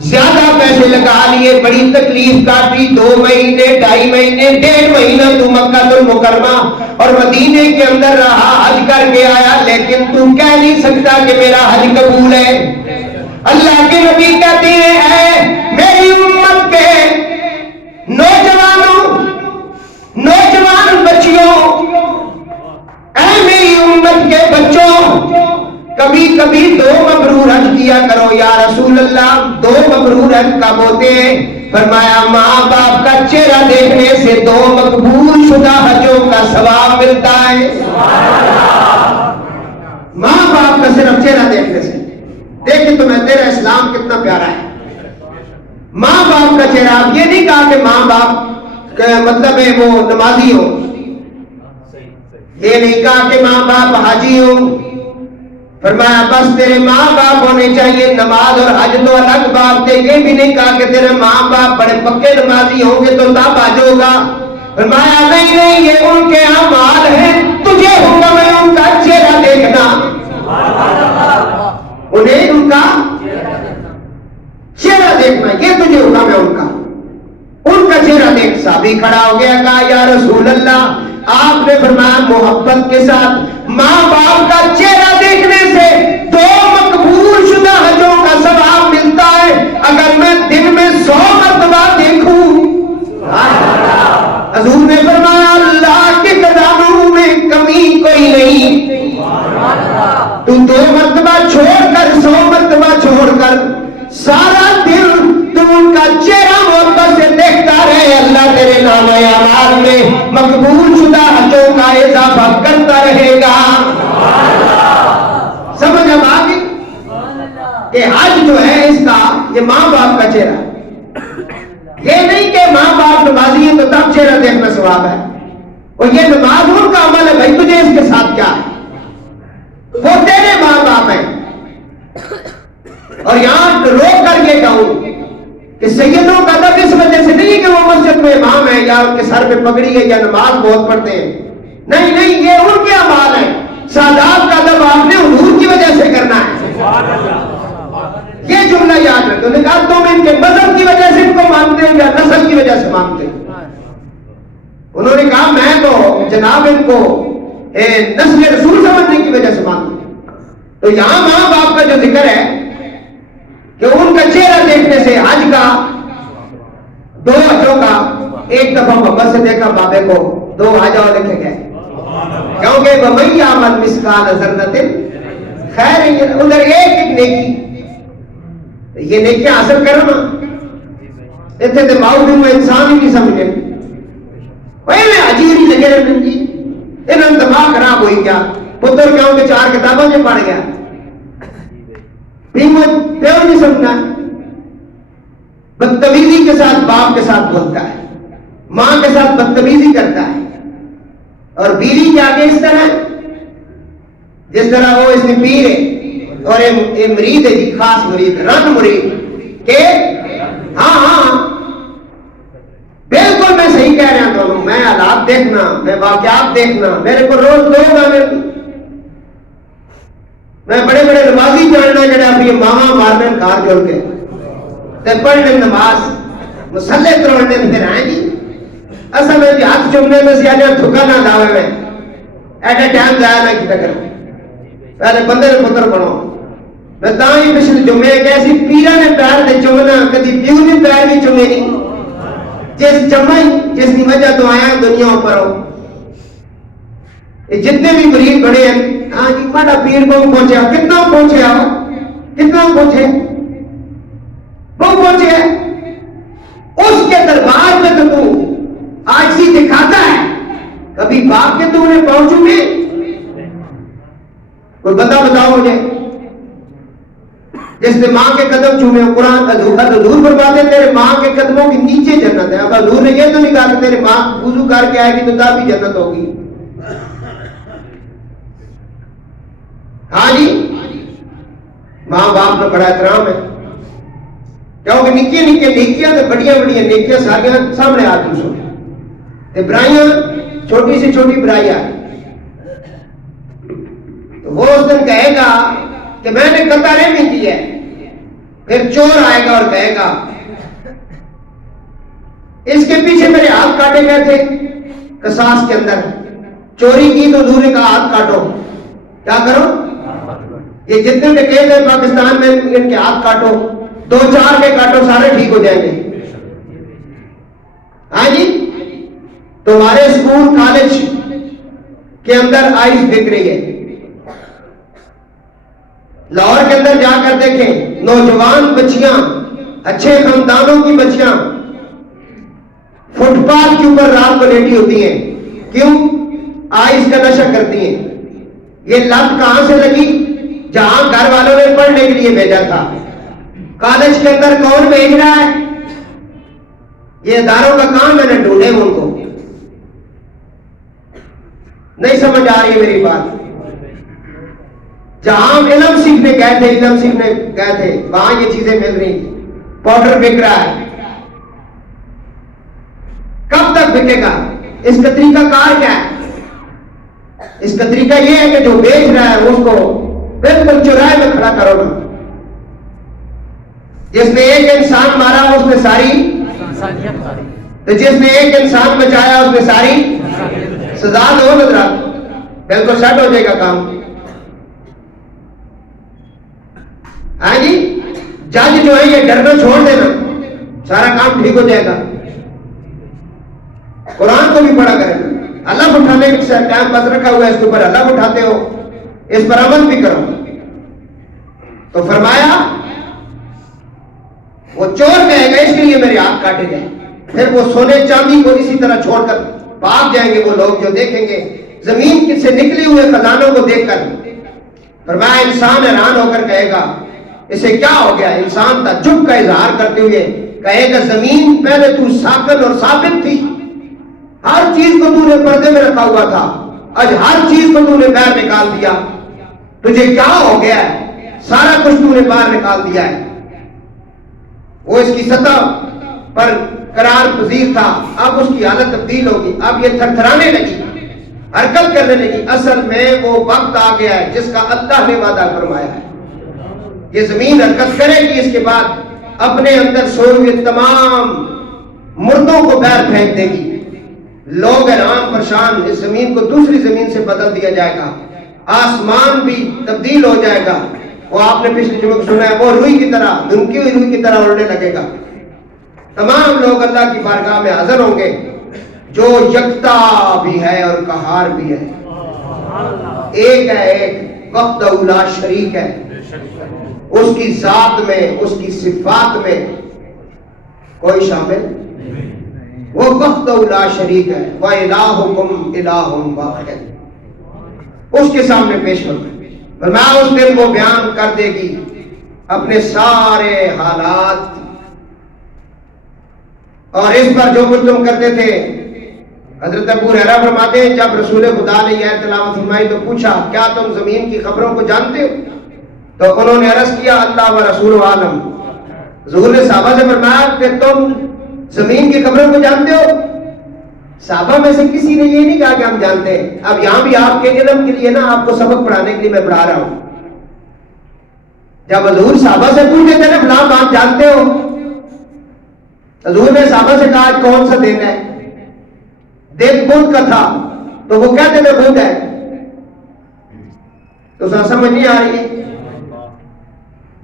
زیادہ پیسے لگا لیے، بڑی تکلیف کاٹی، 2 مہینے 2.5 مہینے 1.5 مہینہ تو مکہ المکرمہ اور مدینے کے اندر رہا، حج کر کے آیا، لیکن تو کہہ نہیں سکتا کہ میرا حج قبول ہے۔ اللہ کے نبی کہتے ہیں اے میری امت کے نوجوان بچیوں، اے میری امت کے بچوں، کبھی کبھی 2 مبرور حج کیا کرو۔ یا رسول اللہ 2 مبرور حج کب ہوتے ہیں؟ فرمایا ماں باپ کا چہرہ دیکھنے سے 2 مقبول شدہ حجوں کا ثواب ملتا ہے۔ ماں باپ کا صرف چہرہ دیکھنے سے، دیکھیں تو میں تیرا اسلام کتنا پیارا ہے۔ ماں باپ کا چہرہ، اب یہ نہیں کہا کہ ماں باپ مطلب ہے وہ نمازی ہو، یہ نہیں کہا کہ ماں باپ حاجی ہو، فرمایا بس تیرے ماں باپ ہونے چاہیے، نماز اور حج تو الگ بات ہے۔ یہ بھی نہیں کہا کہ تیرے ماں باپ بڑے پکے نمازی ہوں گے تو تب حج ہوگا، فرمایا نہیں، یہ ان کے اعمال ہیں، تجھے حکم ہے ان کا چہرہ دیکھنا، انہیں ان کا چہرہ دیکھنا، یہ تجھے حکم ہے ان کا چہرہ دیکھ۔ صحابی کھڑا ہو گیا، کہا یا رسول اللہ، آپ نے فرمایا محبت کے ساتھ ماں باپ کا چہرہ دیکھنے سے 2 مقبول شدہ حجوں کا ثواب ملتا ہے، اگر میں دن میں 100 مرتبہ دیکھوں۔ حضور نے فرمایا اللہ کے خزانوں میں کمی کوئی نہیں، تو 2 مرتبہ چھوڑ کر 100 مرتبہ چھوڑ کر سارا دن تم ان کا چہرہ محبت سے دیکھتا رہے، اللہ تیرے نام اعمال میں مقبول شدہ حجوں کا اضافہ کرتا رہے گا۔ سمجھ اب آ گئی کہ حج جو ہے اس کا یہ ماں باپ کا چہرہ، یہ نہیں کہ ماں باپ نمازی ہیں تو تب چہرہ دیکھنا ثواب ہے، اور یہ نماز ان کا عمل ہے، بھائی تجھے اس کے ساتھ کیا ہے، وہ تیرے ماں باپ ہیں۔ اور یہاں روک کر یہ کہوں کہ سیدوں کا ادب اس وجہ سے نہیں کہ وہ مسجد میں امام ہے یا ان کے سر پہ پگڑی ہے یا نماز بہت پڑھتے ہیں، نہیں نہیں، یہ ان کے اعمال ہیں۔ سادات کا ادب آپ نے حضور کی وجہ سے کرنا ہے، یہ جملہ یاد رکھو۔ انہوں نے کہا تم ان کے مذہب کی وجہ سے ان کو مانتے ہو یا نسل کی وجہ سے مانتے ہو؟ انہوں نے کہا میں تو جناب ان کو نسل رسول سمجھنے کی وجہ سے مانتا ہوں۔ تو یہاں ماں باپ کا جو ذکر ہے کہ ان کا چہرہ دیکھنے سے حج کا 2 حجوں کا، ایک دفعہ محبت سے دیکھا بابے کو 2 حج اور لکھے گئے، کیونکہ وَمَن يَعْمَلْ مِثْقَالَ ذَرَّةٍ خَيْرًا، ادھر ایک نیکی، یہ نیکی حاصل کرنا اتنے دماغ بھی میں انسان ہی نہیں سمجھے، وہی میں عجیب ہی لگے رہے جی، انہوں دماغ خراب ہوئی کیا، پتر کیوں کہ 4 کتابوں میں پڑھ گیا، بھی وہ پیو نہیں سمجھنا، بدتمیزی کے ساتھ باپ کے ساتھ بولتا ہے، ماں کے ساتھ بدتمیزی کرتا ہے، اور بیوی کے آگے اس طرح جس طرح وہ اس میں پیر ہے اور یہ مرید ہے جی، خاص مرید، رن مرید کہ ہاں بالکل میں صحیح کہہ رہا ہوں، میں حالات دیکھنا، میں واقعات دیکھنا، میرے کو روز 2 گانے، میں بڑے بڑے نمازی جاننا جڑا اپنی ماما مارنے کار جوڑ کے تے پڑھنے نماز مسلے تروڑنے پھر آئیں گی، اصل میں جی ہاتھ چومنے میں سیانے تھکا نہ داوے میں ایٹے ٹائم جایا نہ کتا کرو، پہلے بندے نے پتر بنو۔ میں تاہی پچھلے جمعے کہ ایسی پیرہ نے پیر دے چومنا، کدی پیو نے پیر بھی چومے نہیں، جس جمعی جس کی وجہ تو آیا دنیا اوپر ہو، جتنے بھی مرید بڑے ہیں، ہاں جی بڑا پیر کو پہنچیا، کتنا پہنچیا، کتنا پہنچے، وہ پہنچے، اس کے دربار میں تو آج ہی دکھاتا ہے، کبھی باپ کے تو انہیں پہنچوں گے؟ کوئی بتاؤ مجھے، جس نے ماں کے قدم چومے، قرآن کا حضور فرماتے تیرے ماں کے قدموں کے نیچے جنت ہے۔ اب حضور نے یہ تو نہیں کہا کہ تیرے ماں وضو کر کے آئے گی تو تب بھی جنت ہوگی، ہاں جی ماں باپ کا بڑا احترام ہے، کیونکہ نکیاں نکیاں نیکیاں تو بڑیاں بڑیاں نیکیاں ساریاں سامنے آ جوں سو، برائیاں چھوٹی سے چھوٹی برائیاں، تو وہ اس دن کہے گا کہ میں نے قطع رحمی کی ہے، پھر چور آئے گا اور کہے گا اس کے پیچھے میرے ہاتھ کاٹے گئے تھے قصاص کے اندر، چوری کی تو حضور نے کہا ہاتھ کاٹو، کیا کرو؟ یہ جتنے ڈکیت ہیں پاکستان میں ان کے ہاتھ کاٹو، 2-4 کے کاٹو، سارے ٹھیک ہو جائیں گے۔ ہاں جی، تمہارے اسکول کالج کے اندر آئس بک رہی ہے، لاہور کے اندر جا کر دیکھیں، نوجوان بچیاں، اچھے خاندانوں کی بچیاں فٹ پاتھ کے اوپر رات کو لیٹی ہوتی ہیں، کیوں؟ آئس کا نشہ کرتی ہیں۔ یہ لت کہاں سے لگی؟ جہاں گھر والوں نے پڑھنے کے لیے بھیجا تھا۔ کالج کے اندر کون بھیج رہا ہے؟ یہ اداروں کا کام، میں نے ڈھونڈے ان کو۔ نہیں سمجھ آ رہی ہے میری بات؟ جہاں ہم علم سیکھنے گئے تھے وہاں یہ چیزیں مل رہی ہیں، پاؤڈر بک رہا ہے۔ کب تک بکے گا؟ اس کا طریقہ کار کیا ہے؟ اس کا طریقہ یہ ہے کہ جو بیچ رہا ہے اس کو بالکل چوراہے میں کھڑا کرو نا۔ جس نے ایک انسان مارا اس نے ساری، تو جس نے ایک انسان بچایا اس نے ساری سزا دو نظر، بالکل سیٹ ہو جائے گا کام۔ ہاں جی، جج جو ہے یہ ڈرنا چھوڑ دینا، سارا کام ٹھیک ہو جائے گا۔ قرآن کو بھی پڑھا کریں، اللہ اٹھانے کا ٹائم پاس رکھا ہوا ہے، اس کے اوپر اللہ اٹھاتے ہو، اس پر عمل بھی کرو۔ تو فرمایا وہ چور کہے گا اس کے لیے میرے ہاتھ کاٹے گئے، پھر وہ سونے چاندی کو اسی طرح چھوڑ کر بھاگ جائیں گے وہ لوگ جو دیکھیں گے زمین سے نکلے ہوئے خزانوں کو دیکھ کر۔ فرمایا انسان حیران ہو کر کہے گا اسے کیا ہو گیا؟ انسان تعجب کا اظہار کرتے ہوئے کہے گا زمین پہلے تو ساکن اور ثابت تھی، ہر چیز کو تو نے پردے میں رکھا ہوا تھا، آج ہر چیز کو تو نے باہر نکال دیا، تجھے کیا ہو گیا ہے؟ سارا کچھ تو نے باہر نکال دیا ہے۔ وہ اس کی سطح پر قرار پذیر تھا، اب اس کی حالت تبدیل ہوگی، اب یہ تھر تھرانے لگی، حرکت کرنے لگی۔ اصل میں وہ وقت آ گیا ہے جس کا اللہ نے وعدہ فرمایا ہے، یہ زمین حرکت کرے گی، اس کے بعد اپنے اندر سوئے ہوئے تمام مردوں کو باہر پھینک دے گی۔ لوگ حیران پریشان، اس زمین کو دوسری زمین سے بدل دیا جائے گا، آسمان بھی تبدیل ہو جائے گا۔ وہ آپ نے پچھلے جمعے سنا ہے، وہ روئی کی طرح، دھمکی ہوئی روئی کی طرح اڑنے لگے گا۔ تمام لوگ اللہ کی بارگاہ میں حاضر ہوں گے، جو یکتا بھی ہے اور قہار بھی ہے، ایک ہے، ایک وحدہ لا شریک ہے، اس کی ذات میں، اس کی صفات میں کوئی شامل، وہ وحدہ لا شریک ہے، وَإِلَٰهُكُمْ إِلَٰهٌ وَاحِدٌ، اس کے سامنے پیش کرتے ہیں۔ فرمایا اس دن وہ بیان کر دے گی اپنے سارے حالات، اور اس پر جو کچھ تم کرتے تھے۔ حضرت ابو ہریرہ فرماتے ہیں جب رسول خدا نے یہ تلاوت فرمائی تو پوچھا کیا تم زمین کی خبروں کو جانتے ہو؟ تو انہوں نے عرض کیا اللہ و رسول عالم۔ حضور نے صحابہ سے فرمایا کہ تم زمین کی خبروں کو جانتے ہو؟ صحابہ میں سے کسی نے یہ نہیں کہا کہ ہم جانتے ہیں۔ اب یہاں بھی آپ کے علم کے لیے نا، آپ کو سبق پڑھانے کے لیے میں پڑھا رہا ہوں۔ جب حضور صحابہ سے پوچھتے تھے نا فلاں آپ جانتے ہو، حضور نے صحابہ سے کہا آج کون سا دن ہے؟ دن بدھ کا تھا، تو وہ کہتے تھے بدھ ہے، تو سمجھ نہیں آ رہی ہے؟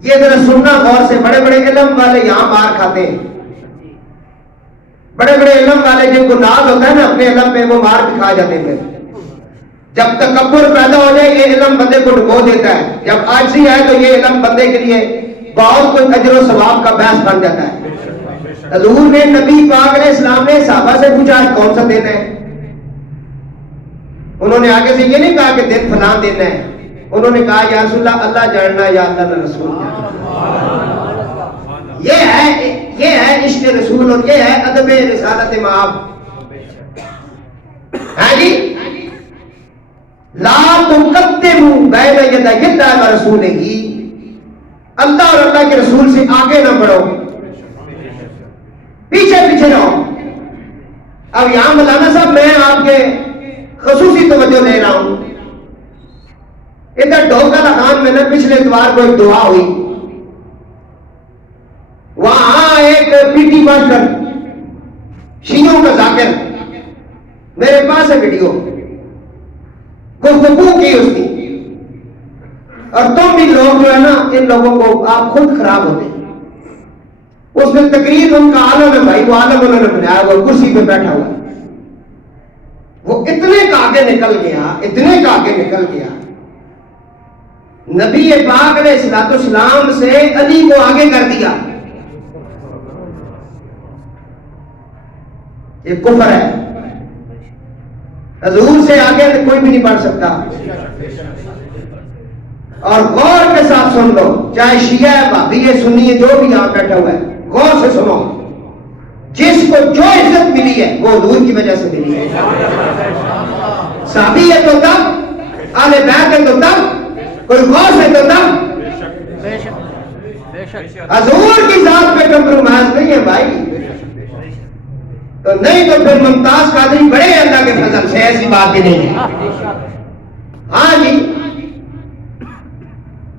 یہ ذرا سننا غور سے، بڑے بڑے علم والے یہاں مار کھاتے ہیں، بڑے بڑے علم والے جن کو ناز ہوتا ہے نا اپنے علم پہ، وہ مار بھی کھا جاتے ہیں۔ جب تکبر پیدا ہو جائے یہ علم بندے کو ڈبو دیتا ہے، جب عاجزی آئے تو یہ علم بندے کے لیے بہت کوئی اجر و ثواب کا باعث بن جاتا ہے۔ حضور نے نبی پاک علیہ السلام نے صحابہ سے پوچھا آج کون سا دن ہے؟ انہوں نے آگے سے یہ نہیں کہا کہ دن فلاں دن ہے، انہوں نے کہا یا رسول اللہ اللہ جاننا، یا اللہ نے رسول جاننا۔ یہ ہے عشق رسول اور یہ ہے ادب رسالت مآب۔ ہاں جی، لا تقدموا بین یدی اللہ و رسولہ، اللہ اور اللہ کے رسول سے آگے نہ بڑھو، پیچھے پیچھے رہو۔ اب یہاں مولانا صاحب میں آپ کے خصوصی توجہ لے رہا ہوں، ادھر ڈھوکا لخان میں نے پچھلے اتوار کو ایک دعا ہوئی، ہوئے PT ماسٹر شیعوں کا ذاکر، میرے پاس ہے ویڈیو، گفتگو کی اس کی. اور تم بھی لوگ جو ہے نا، ان لوگوں کو آپ خود خراب ہوتے ہیں. اس میں تقریر ان کا عالم ہے بھائی، وہ عالم انہوں نے بنایا ہوا، کرسی پہ بیٹھا ہوا، وہ اتنے کا آگے نکل گیا، اتنے کا آگے نکل گیا، نبی پاک علیہ الصلوۃ والسلام سے علی کو آگے کر دیا. یہ کفر ہے. حضور سے آگے کوئی بھی نہیں بڑھ سکتا. اور غور کے ساتھ سن لو، چاہے شیعہ ہے، بھابی ہے، سنی ہے، جو بھی یہاں بیٹھا ہوا ہے، غور سے سنو. جس کو جو عزت ملی ہے وہ حضور کی وجہ سے ملی ہے. صحابی ہے تو تب، اہل بیت ہے تو تب، کوئی غوث ہے تو تب. حضور کی ذات پہ کمپرومائز نہیں ہے بھائی. تو نہیں تو پھر ممتاز قادری بڑے اللہ کے فضل سے، ایسی بات بھی نہیں ہے. ہاں جی،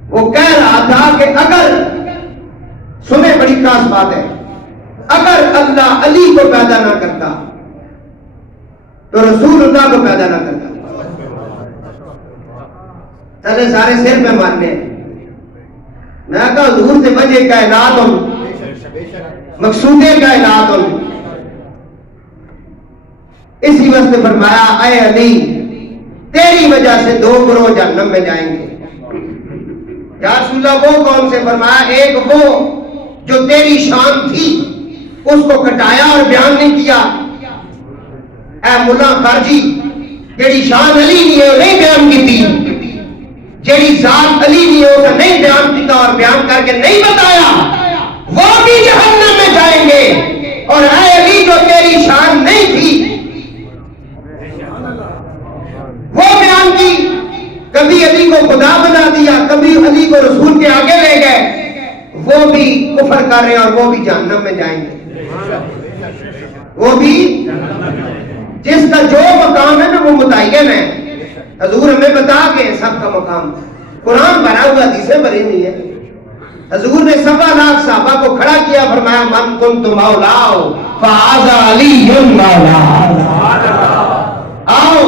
وہ کہہ رہا تھا کہ اگر سنیں، بڑی خاص بات ہے، اگر اللہ علی کو پیدا نہ کرتا تو رسول اللہ کو پیدا نہ کرتا. چلے سارے سر پہ ماننے. میں کہا حضور سے وجہ کائنات ہوں، مقصود کائنات ہوں. اسی وقت فرمایا اے علی، تیری وجہ سے 2 گروہ جہنم میں جائیں گے. یا رسول اللہ وہ کون سے؟ فرمایا ایک وہ جو تیری شان تھی اس کو کٹایا اور بیان نہیں کیا. اے ملا خارجی، جیڑی شان علی نہیں ہے وہ نہیں بیان کی تھی، جیڑی ذات علی نہیں ہے اسے نہیں بیان کیا اور بیان کر کے نہیں بتایا، وہ بھی جہنم میں جائیں گے. اور اے علی جو تیری شان نہیں تھی وہ بیان کی، کبھی علی کو خدا بنا دیا، کبھی علی کو رسول کے آگے لے گئے، وہ بھی کفر کر رہے ہیں اور وہ بھی جہنم میں جائیں گے. وہ بھی جس کا جو مقام ہے نا وہ متعین ہے. حضور ہمیں بتا کے سب کا مقام، قرآن بھرا ہوا، حدیثیں بھری ہوئی ہے. حضور نے 1.25 لاکھ صحابہ کو کھڑا کیا، فرمایا من کنت مولاہ فہذا علی مولا. آؤ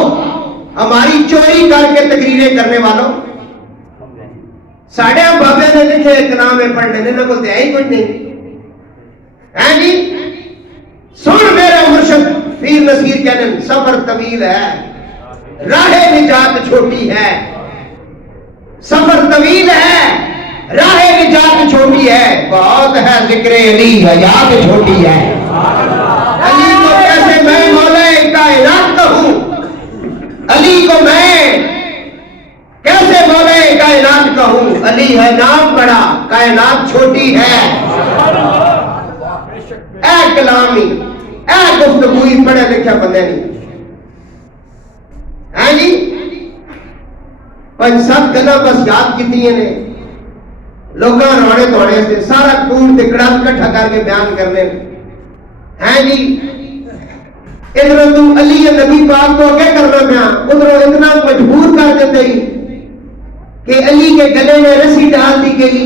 ہماری چوری کر کے تقریریں کرنے والوں. ساڑھے بابے نے لکھے کلام پڑھنے نے کو دیا ہی کچھ نہیں ہے جی. سن میرے مرشد پیر نصیر کہنے سفر طویل ہے، راہ نجات چھوٹی ہے. سفر طویل ہے، راہ نجات چھوٹی ہے. بہت ہے ذکر علی، حیات چھوٹی ہے. علی کو کیسے میں مولا کائنات کہوں، علی کو میں کیسے مولا کائنات کہوں. علی ہے نام بڑا، کائنات چھوٹی ہے. اے کلامی، اے گفتگوئی، پڑھے لکھے بندے نہیں ہیں جی. پنج سات گلا بس یاد کی نے لوگاں روڑے توڑے سے سارا کوڑ تکڑا کٹھا کر کے بیان کرنے ہیں جی. ادھر تو علی نبی پاک کو کیا کرنا پیا، ادھر اتنا مجبور کر دیتے ہی کہ علی کے گلے میں رسی ڈال دی گئی،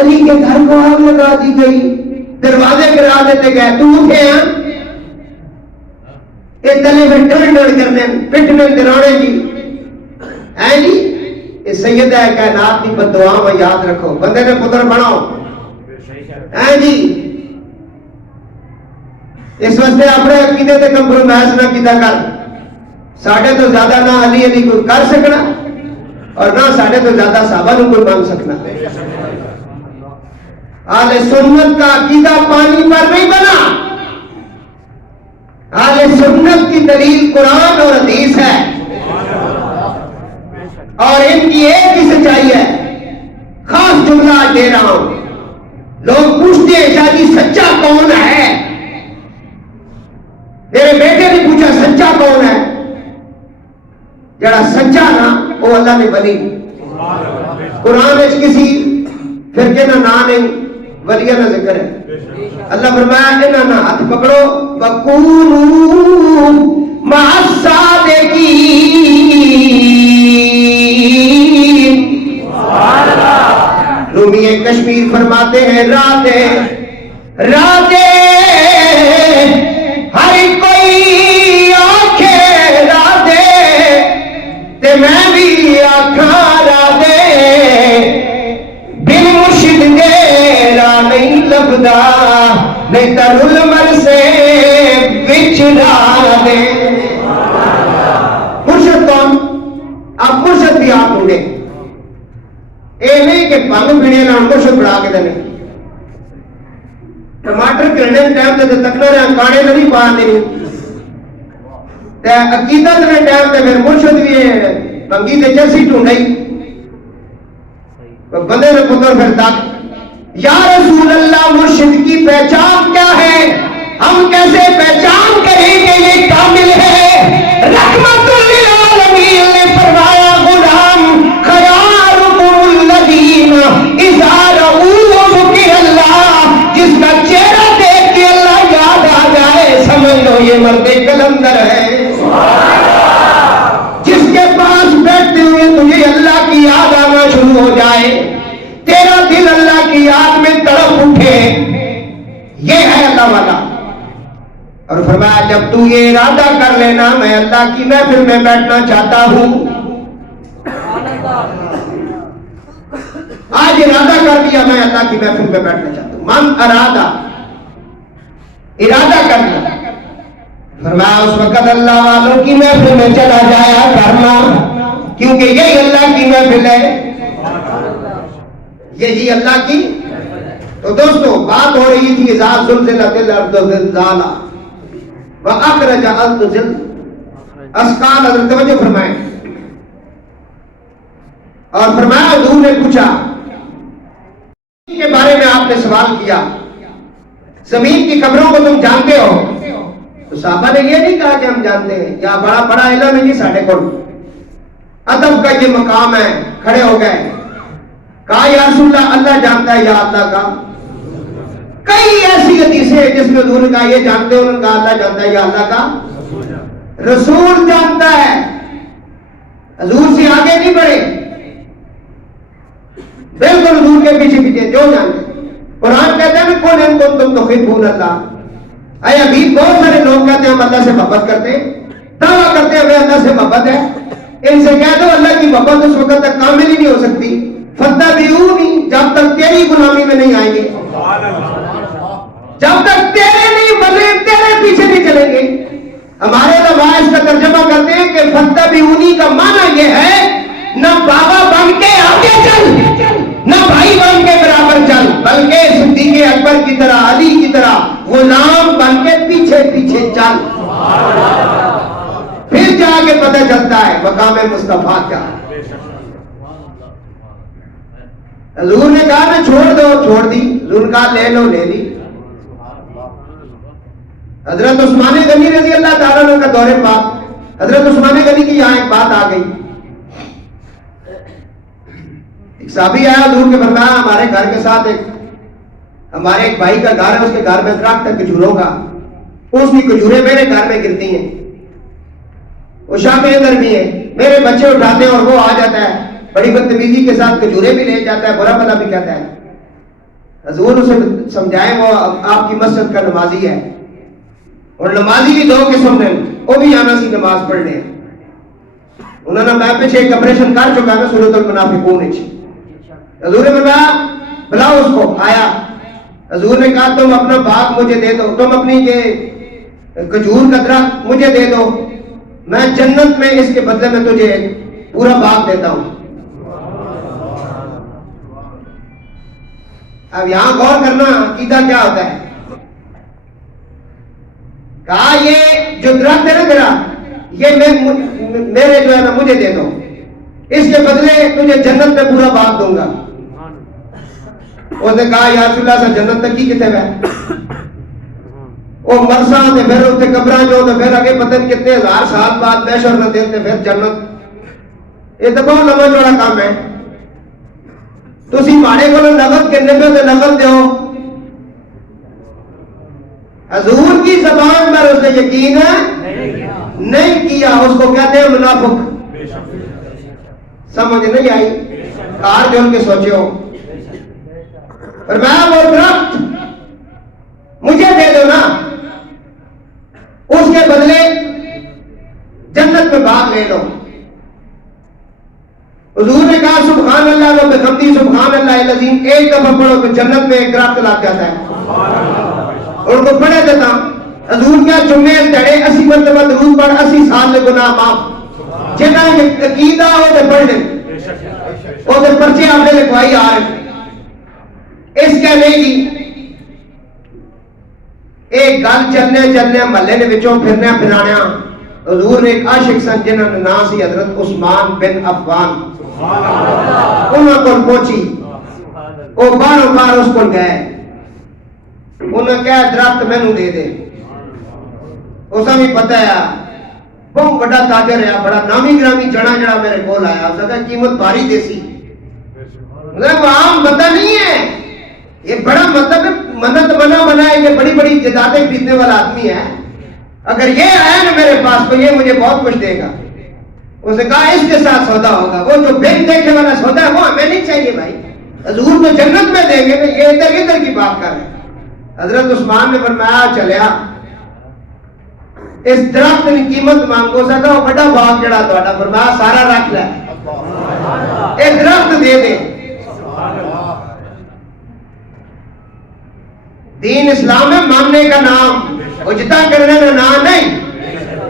علی کے گھر کو آگ لگا دی گئی، دروازے گرا دیتے گئے. تو اٹھے ہیں یہ تلے میں ڈر ڈر کرنے پٹ میں دروڑے جی ہیں جی. یہ سیدہ کائنات کی بددعا میں یاد رکھو، بندے نے پتر بناؤ ہیں جی. اس واسطے اپنے عقیدے تے کمپرومائز نہ کیتا کر. ساڑھے تو زیادہ نہ علی علی کوئی کر سکنا اور نہ ساڑھے تو زیادہ صحابہ نو کوئی مان سکنا. اہل سنت کا عقیدہ پانی پر نہیں بنا. اہل سنت کی دلیل قرآن اور حدیث ہے اور ان کی ایک ہی سچائی ہے. خاص جملہ دے رہا ہوں، لوگ پوچھتے ہیں شاہ جی سچا کون ہے. میرے بیٹے نے پوچھا سچا کون ہے؟ جڑا سچا نا وہ اللہ نے ولی. قرآن میں کسی فرقے کا نام نہیں، ولیہ کا ذکر ہے. اللہ فرمایا انہاں نہ ہاتھ پکڑو وَقُولُوا مَعَ الصَّادِقِينَ. رومی کشمیر فرماتے ہیں رات راتے ہر کوئی آنکھے راتے تے میں بھی آنکھاں راتے بن مرشد دے راہ نہیں لبدا نہیں تر المر سے وچ راہ دے. مرشد کون؟ آپ مرشد بھی آپ ڈھونڈے. اے نہیں کہ بھنگ پینے نہ مرشد بڑھا کے دینے. ٹماٹر کرنے ٹائم تے تکنا رہا کانے تے نہیں پا دینی تے عقیدت میں ٹائم تے پھر مرشد بھی بھنگی تے چرسی ڈھونڈائی بندے نے پتر پھر تک. یا رسول اللہ مرشد کی پہچان کیا ہے؟ ہم کیسے پہچان کریں کہ یہ کامل ہے؟ رحمت للعالمین نے فرمایا غلام خیارکم الذین اذا رؤوا ذکر اللہ. جس کا چہرہ دیکھ کے اللہ یاد آ جائے سمجھ لو یہ مرد کلندر ہے. جس کے پاس بیٹھتے ہوئے تجھے اللہ کی یاد آنا شروع ہو جائے تیرا دل اللہ کی یاد میں تڑپ اٹھے یہ ہے اللہ والا. اور فرمایا جب تو یہ ارادہ کر لینا میں اللہ کی محفل میں بیٹھنا چاہتا ہوں. آج ارادہ کر دیا میں اللہ کی محفل میں بیٹھنا چاہتا ہوں. من ارادہ کرنا. فرمایا اس وقت اللہ والوں کی محفل میں چلا جایا کرنا کیونکہ یہی اللہ کی محفل ہے. یہی اللہ کی. تو دوستو بات ہو رہی تھی اذا زلزلت الارض زلزالہا واخرج الارض اسقال. حضرت توجہ فرمائیں. اور فرمایا حضور نے پوچھا کے بارے میں آپ نے سوال کیا زمین کی خبروں کو تم جانتے ہو؟ تو صحابہ نے یہ نہیں کہا کہ ہم جانتے ہیں یا بڑا بڑا علم ہے یہ ساڑھے کو. ادب کا یہ مقام ہے. کھڑے ہو گئے کہا یا رسول اللہ اللہ جانتا ہے یا اللہ کا. کئی ایسی حدیثیں ہیں جس میں حضور نے کہا یہ جانتے ہو انہوں نے کہا اللہ جانتا ہے یا اللہ کا رسول جانتا ہے. حضور سے آگے نہیں بڑھے بالکل حضور کے پیچھے پیچھے جو جانتے. قرآن کہتا ہے کون ان کو تم تحبون اللہ. اے ابھی بہت سارے لوگ کہتے ہیں ہم اللہ سے محبت کرتے ہیں دعویٰ کرتے ہیں ہمیں اللہ سے محبت ہے. ان سے کہہ دو اللہ کی محبت اس وقت تک کامل ہی نہیں ہو سکتی فَاتَّبِعُونِی جب تک تیری غلامی میں نہیں آئیں گے جب تک تیرے نہیں بنے تیرے پیچھے نہیں چلیں گے. ہمارے علماء اس کا ترجمہ کرتے ہیں کہ فَاتَّبِعُونِی کا معنی یہ ہے نہ بابا بن کے آگے چل نہ بھائی بن کے برابر چل بلکہ صدیق اکبر کی طرح علی کی طرح غلام بن کے پیچھے پیچھے چل. پھر جا کے پتہ چلتا ہے مقام مصطفیٰ کیا. حضور نے کہا میں چھوڑ دو چھوڑ دی. حضور نے کہا لے لو لے لی. حضرت عثمان غنی رضی اللہ تعالیٰ عنہ کا دور پاک. حضرت عثمان غنی کی یہاں ایک بات آ گئی. ایک صحابی آیا حضور کے فرمایا ہمارے گھر کے ساتھ ہمارے ایک بھائی کا گھر ہے اس کے گھر میں درخت ہے کھجوروں کا. اس کی کھجوریں میرے گھر میں گرتی ہیں. وہ شام اندر بھی ہے میرے بچے اٹھاتے ہیں اور وہ آ جاتا ہے بڑی بدتمیزی کے ساتھ کھجوریں بھی لے جاتا ہے برا بھلا بھی کہتا ہے. حضور اسے سمجھائے وہ آپ کی مسجد کا نمازی ہے اور نمازی بھی دو قسم نے وہ بھی آنا سی نماز پڑھنے. انہوں نے میں پیچھے ایک آپریشن کر چکا ہے سورۃ المنافقون. حضور نے فرمایا بلاؤ اس کو. آیا. حضور نے کہا تم اپنا باغ مجھے دے دو تم اپنی یہ کھجور کا درخت مجھے دے دو میں جنت میں اس کے بدلے میں تجھے پورا باغ دیتا ہوں. اب یہاں غور کرنا عقیدہ کیا ہوتا ہے. کہا یہ جو درخت ہے نا تیرا یہ میرے جو ہے نا مجھے دے دو اس کے بدلے تجھے جنت میں پورا باغ دوں گا. اس نے کہا یا رسول اللہ جنت تک کی کتنے ہے وہ مرسا تے پھر اتنے قبراں جو تے پھر اگے پتہ نہیں کتنے ہزار سال بعد محشر نہ دین تے پھر جنت. یہ تو بہت لمبا چوڑا کام ہے. تسی ماڑے کو نقد کرنے پہ تے نقد دیو. حضور کی زبان پر اس نے یقین نہیں کیا اس کو کہتے ہیں منافق. سمجھ نہیں آئی کار جو ان کے سوچے ہو. فرمایا وہ درخت مجھے دے دو نا، اس کے بدلے جنت میں باغ لے لو۔ حضور نے کہا سبحان اللہ و بحمدہ سبحان اللہ العظیم، ایک دفعہ پڑھو تو جنت میں ایک درخت لگ جاتا ہے۔ اور کو پڑھے دیتا حضور کیا جمعے چڑھے 80 مرتبہ درود پڑھ 80 سال کے گناہ معاف، جنہاں کے عقیدہ ہو تو پڑھ لیں، وہ تو پرچے آپ نے لکھوائی آ رہے۔ اس کے نہیں جی ایک گل چلنے محلے نے وچوں پھرانے حضور نے ایک عاشق سن جنہاں نے نام سی حضرت عثمان بن عفان، انہوں کو پہنچی، وہ باروں بار اس کو گئے، انہوں نے کہا درخت میں نو دے دے، اسا بھی پتہ ہے بہت بڑا تاجر ہے، بڑا نامی گرامی جڑا میرے کول آیا، اس کا قیمت بھاری دیسی، وہ عام بندہ نہیں ہے، یہ بڑا مطلب منت بنا ہے کہ بڑی بڑی جائیدادیں خریدنے والا آدمی ہے، اگر یہ آیا نا میرے پاس تو یہ مجھے بہت کچھ دے گا۔ اس نے کہا اس کے ساتھ سودا ہوگا، وہ جو بن دیکھنے والا سودا ہے وہ ہمیں نہیں چاہیے بھائی، حضور تو جنت میں دیں گے، یہ ادھر کی بات کر رہے ہیں۔ حضرت عثمان نے فرمایا چلیا اس درخت کی قیمت مانگو سکا، وہ بڑا باغ جڑا تھوڑا، فرمایا سارا رکھ لے، ایک درخت دے دے۔ دین اسلام ہے ماننے کا نام، اجتا کرنے کا نام نہیں،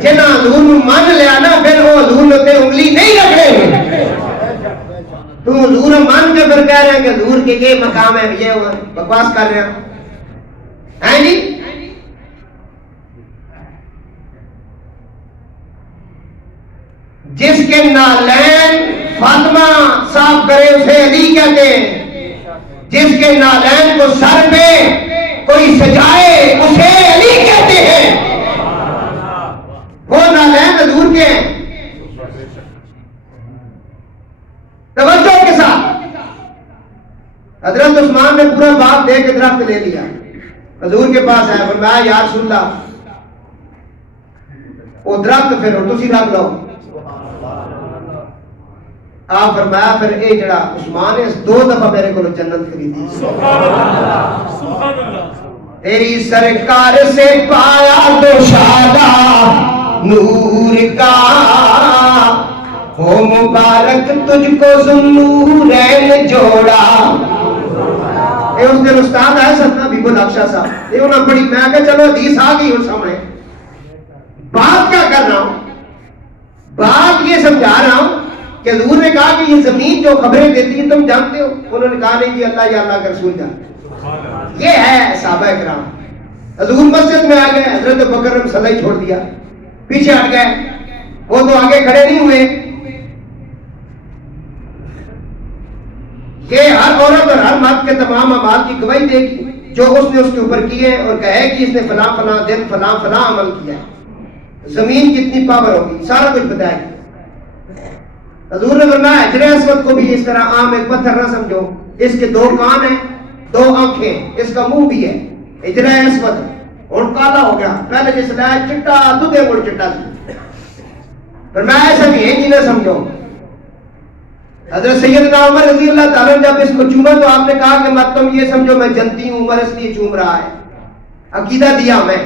جنہ حضور مان لیا نا پھر وہ حضور نے انگلی نہیں رکھے، تو حضور مان کے پھر کہہ رہے ہیں کہ حضور کے یہ مقام ہے، یہ بکواس کر رہے ہیں جی۔ جس کے نالین فاطمہ صاف کرے اسے علی کہتے ہیں، جس کے نالین کو سر پہ کوئی سجائے اسے علی کہتے ہیں، وہ نالین حضور کے ہیں۔ توجہ کے ساتھ حضرت عثمان نے پورا باغ دے کے درخت لے لیا، حضور کے پاس آیا، فرمایا یا رسول اللہ وہ درخت پھر تسی رکھ لو۔ آپ فرمایا پھر اے جڑا عثمان ہے 2 دفعہ میرے کو جنت خریدی، تیری سرکار سے پایا تو شادہ نور کا، ہو مبارک تجھ کو ذوالنورین جوڑا۔ اے اس دن استاد آئے سنا بھی بول اکشا صاحب، یہ انہوں نے پڑھی، میں کہا چلو حدیث آ گئی ہوں سامنے، بات کیا کر رہا ہوں، بات یہ سمجھا رہا ہوں کہ حضور نے کہا کہ یہ زمین جو خبریں دیتی ہے تم جانتے ہو؟ انہوں نے کہا نہیں جی اللہ یا اللہ کا رسول جانتے۔ یہ ہے صحابہ کرام۔ حضور مسجد میں آ گئے، حضرت بکر نے صلاح چھوڑ دیا، پیچھے ہٹ گئے، وہ تو آگے کھڑے نہیں ہوئے۔ یہ ہر عورت اور ہر مرد کے تمام اعمال کی گواہی دے گی جو اس نے اس کے اوپر کیے اور کہے کہ اس نے فلاں فلاں دن فلاں فلاں عمل کیا، زمین کتنی پاور ہوگی، سارا کچھ بتائے گی۔ حضور نے فرمایا حجر اسود کو بھی اس طرح عام ایک پتھر نہ سمجھو، اس کے 2 کان ہیں، 2 آنکھیں، اس کا منہ بھی ہے، حجر اسود اور کالا ہو گیا، پہلے جس لائے چٹا دودھے گڑ چٹا سی، فرمایا ایسا بھی ہے نہ سمجھو۔ حضرت سیدنا عمر رضی اللہ تعالیٰ جب اس کو چوما تو آپ نے کہا کہ مت تم یہ سمجھو میں جنتی ہوں، عمر اس لیے چوم رہا ہے، عقیدہ دیا میں،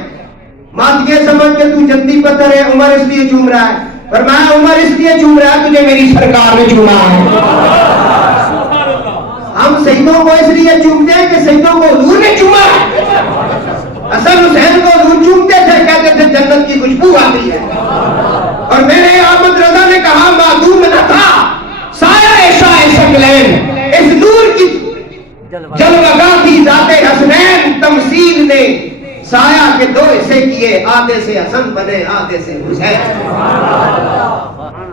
مت یہ سمجھ کہ تو جنتی پتھر ہے عمر اس لیے چوم رہا ہے، فرمایا عمر اس لیے چوم رہا ہے تجھے میری سرکار نے چوما ہے۔ ہم سیدوں کو اس لیے چومتے ہیں کہ سیدوں کو حضور نے چوما ہے، حسن حسین کو حضور چومتے تھے، کہتے تھے جنت کی خوشبو آتی ہے، اور میرے احمد رضا نے کہا معدوم نہ تھا سایہ شاہ شکلین، اس نور کی جلوگاہ تھی ذات حسنین، تمثیل نے سایہ کے 2 حصے کیے، آدھے سے حسن بنے آدھے سے حسین،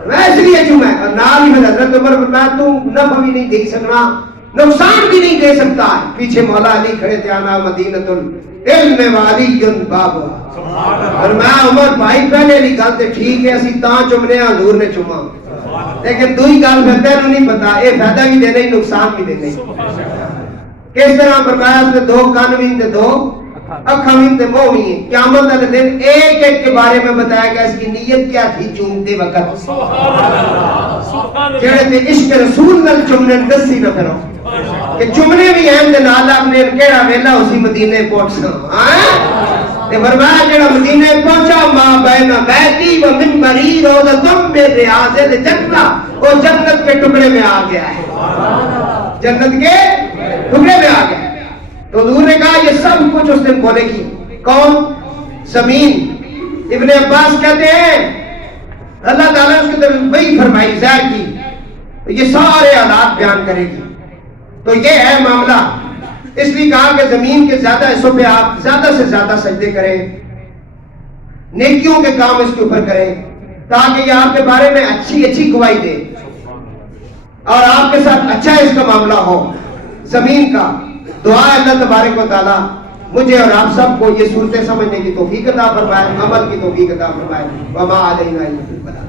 میں اس لیے چوما ہے۔ اور نال ہی میں حضرت عمر فرمایا تو نفع بھی نہیں دے سکنا نقصان بھی نہیں دے سکتا ہے، پیچھے مولا علی کھڑے تھے، آنا مدینۃ العلم والی بابا، اور میں عمر بھائی پہلے علی گل تے ٹھیک ہے اسی تاں چومنے حضور نے چوما، لیکن دوئی گل پھر تینوں نہیں پتا اے فائدہ بھی دینا ہی نقصان بھی دینا ہی۔ کس طرح فرمایا اس نے 2 کان بھی تے 2 اکھاویں تے موہی ہیں. قیامت والے دن ایک ایک کے بارے میں بتایا گیا اس کی نیت کیا تھی چومتے وقت. جڑے تے عشق رسول نال چومنے دسی نہ پھرو کہ چومنے بھی ہیں تے نال اپنے کیڑا ویلا اسی مدینے پہنچنا. ہاں تے فرمایا جڑا مدینے پہنچا ما بین بیتی و منبری روضۃ من ریاض الجنہ وہ جنت کے ٹکڑے میں آ گیا ہے. جنت کے ٹکڑے میں آ گیا. تو حضور نے کہا یہ سب کچھ اس نے بولے کی. کون؟ زمین. ابن عباس کہتے ہیں اللہ تعالیٰ نے اس کی طرف وہی فرمائی زہر کی یہ سارے حالات بیان کرے گی. تو یہ ہے معاملہ. اس لیے کہا کہ زمین کے زیادہ حصوں پہ آپ زیادہ سے زیادہ سجدے کریں, نیکیوں کے کام اس کے اوپر کریں تاکہ یہ آپ کے بارے میں اچھی اچھی گواہی دے اور آپ کے ساتھ اچھا اس کا معاملہ ہو. زمین کا دعا ہے اللہ تبارک و تعالیٰ مجھے اور آپ سب کو یہ صورتیں سمجھنے کی توفیق عطا فرمائے, عمل کی توفیق عطا فرمائے. وما علینا الا البلاغ.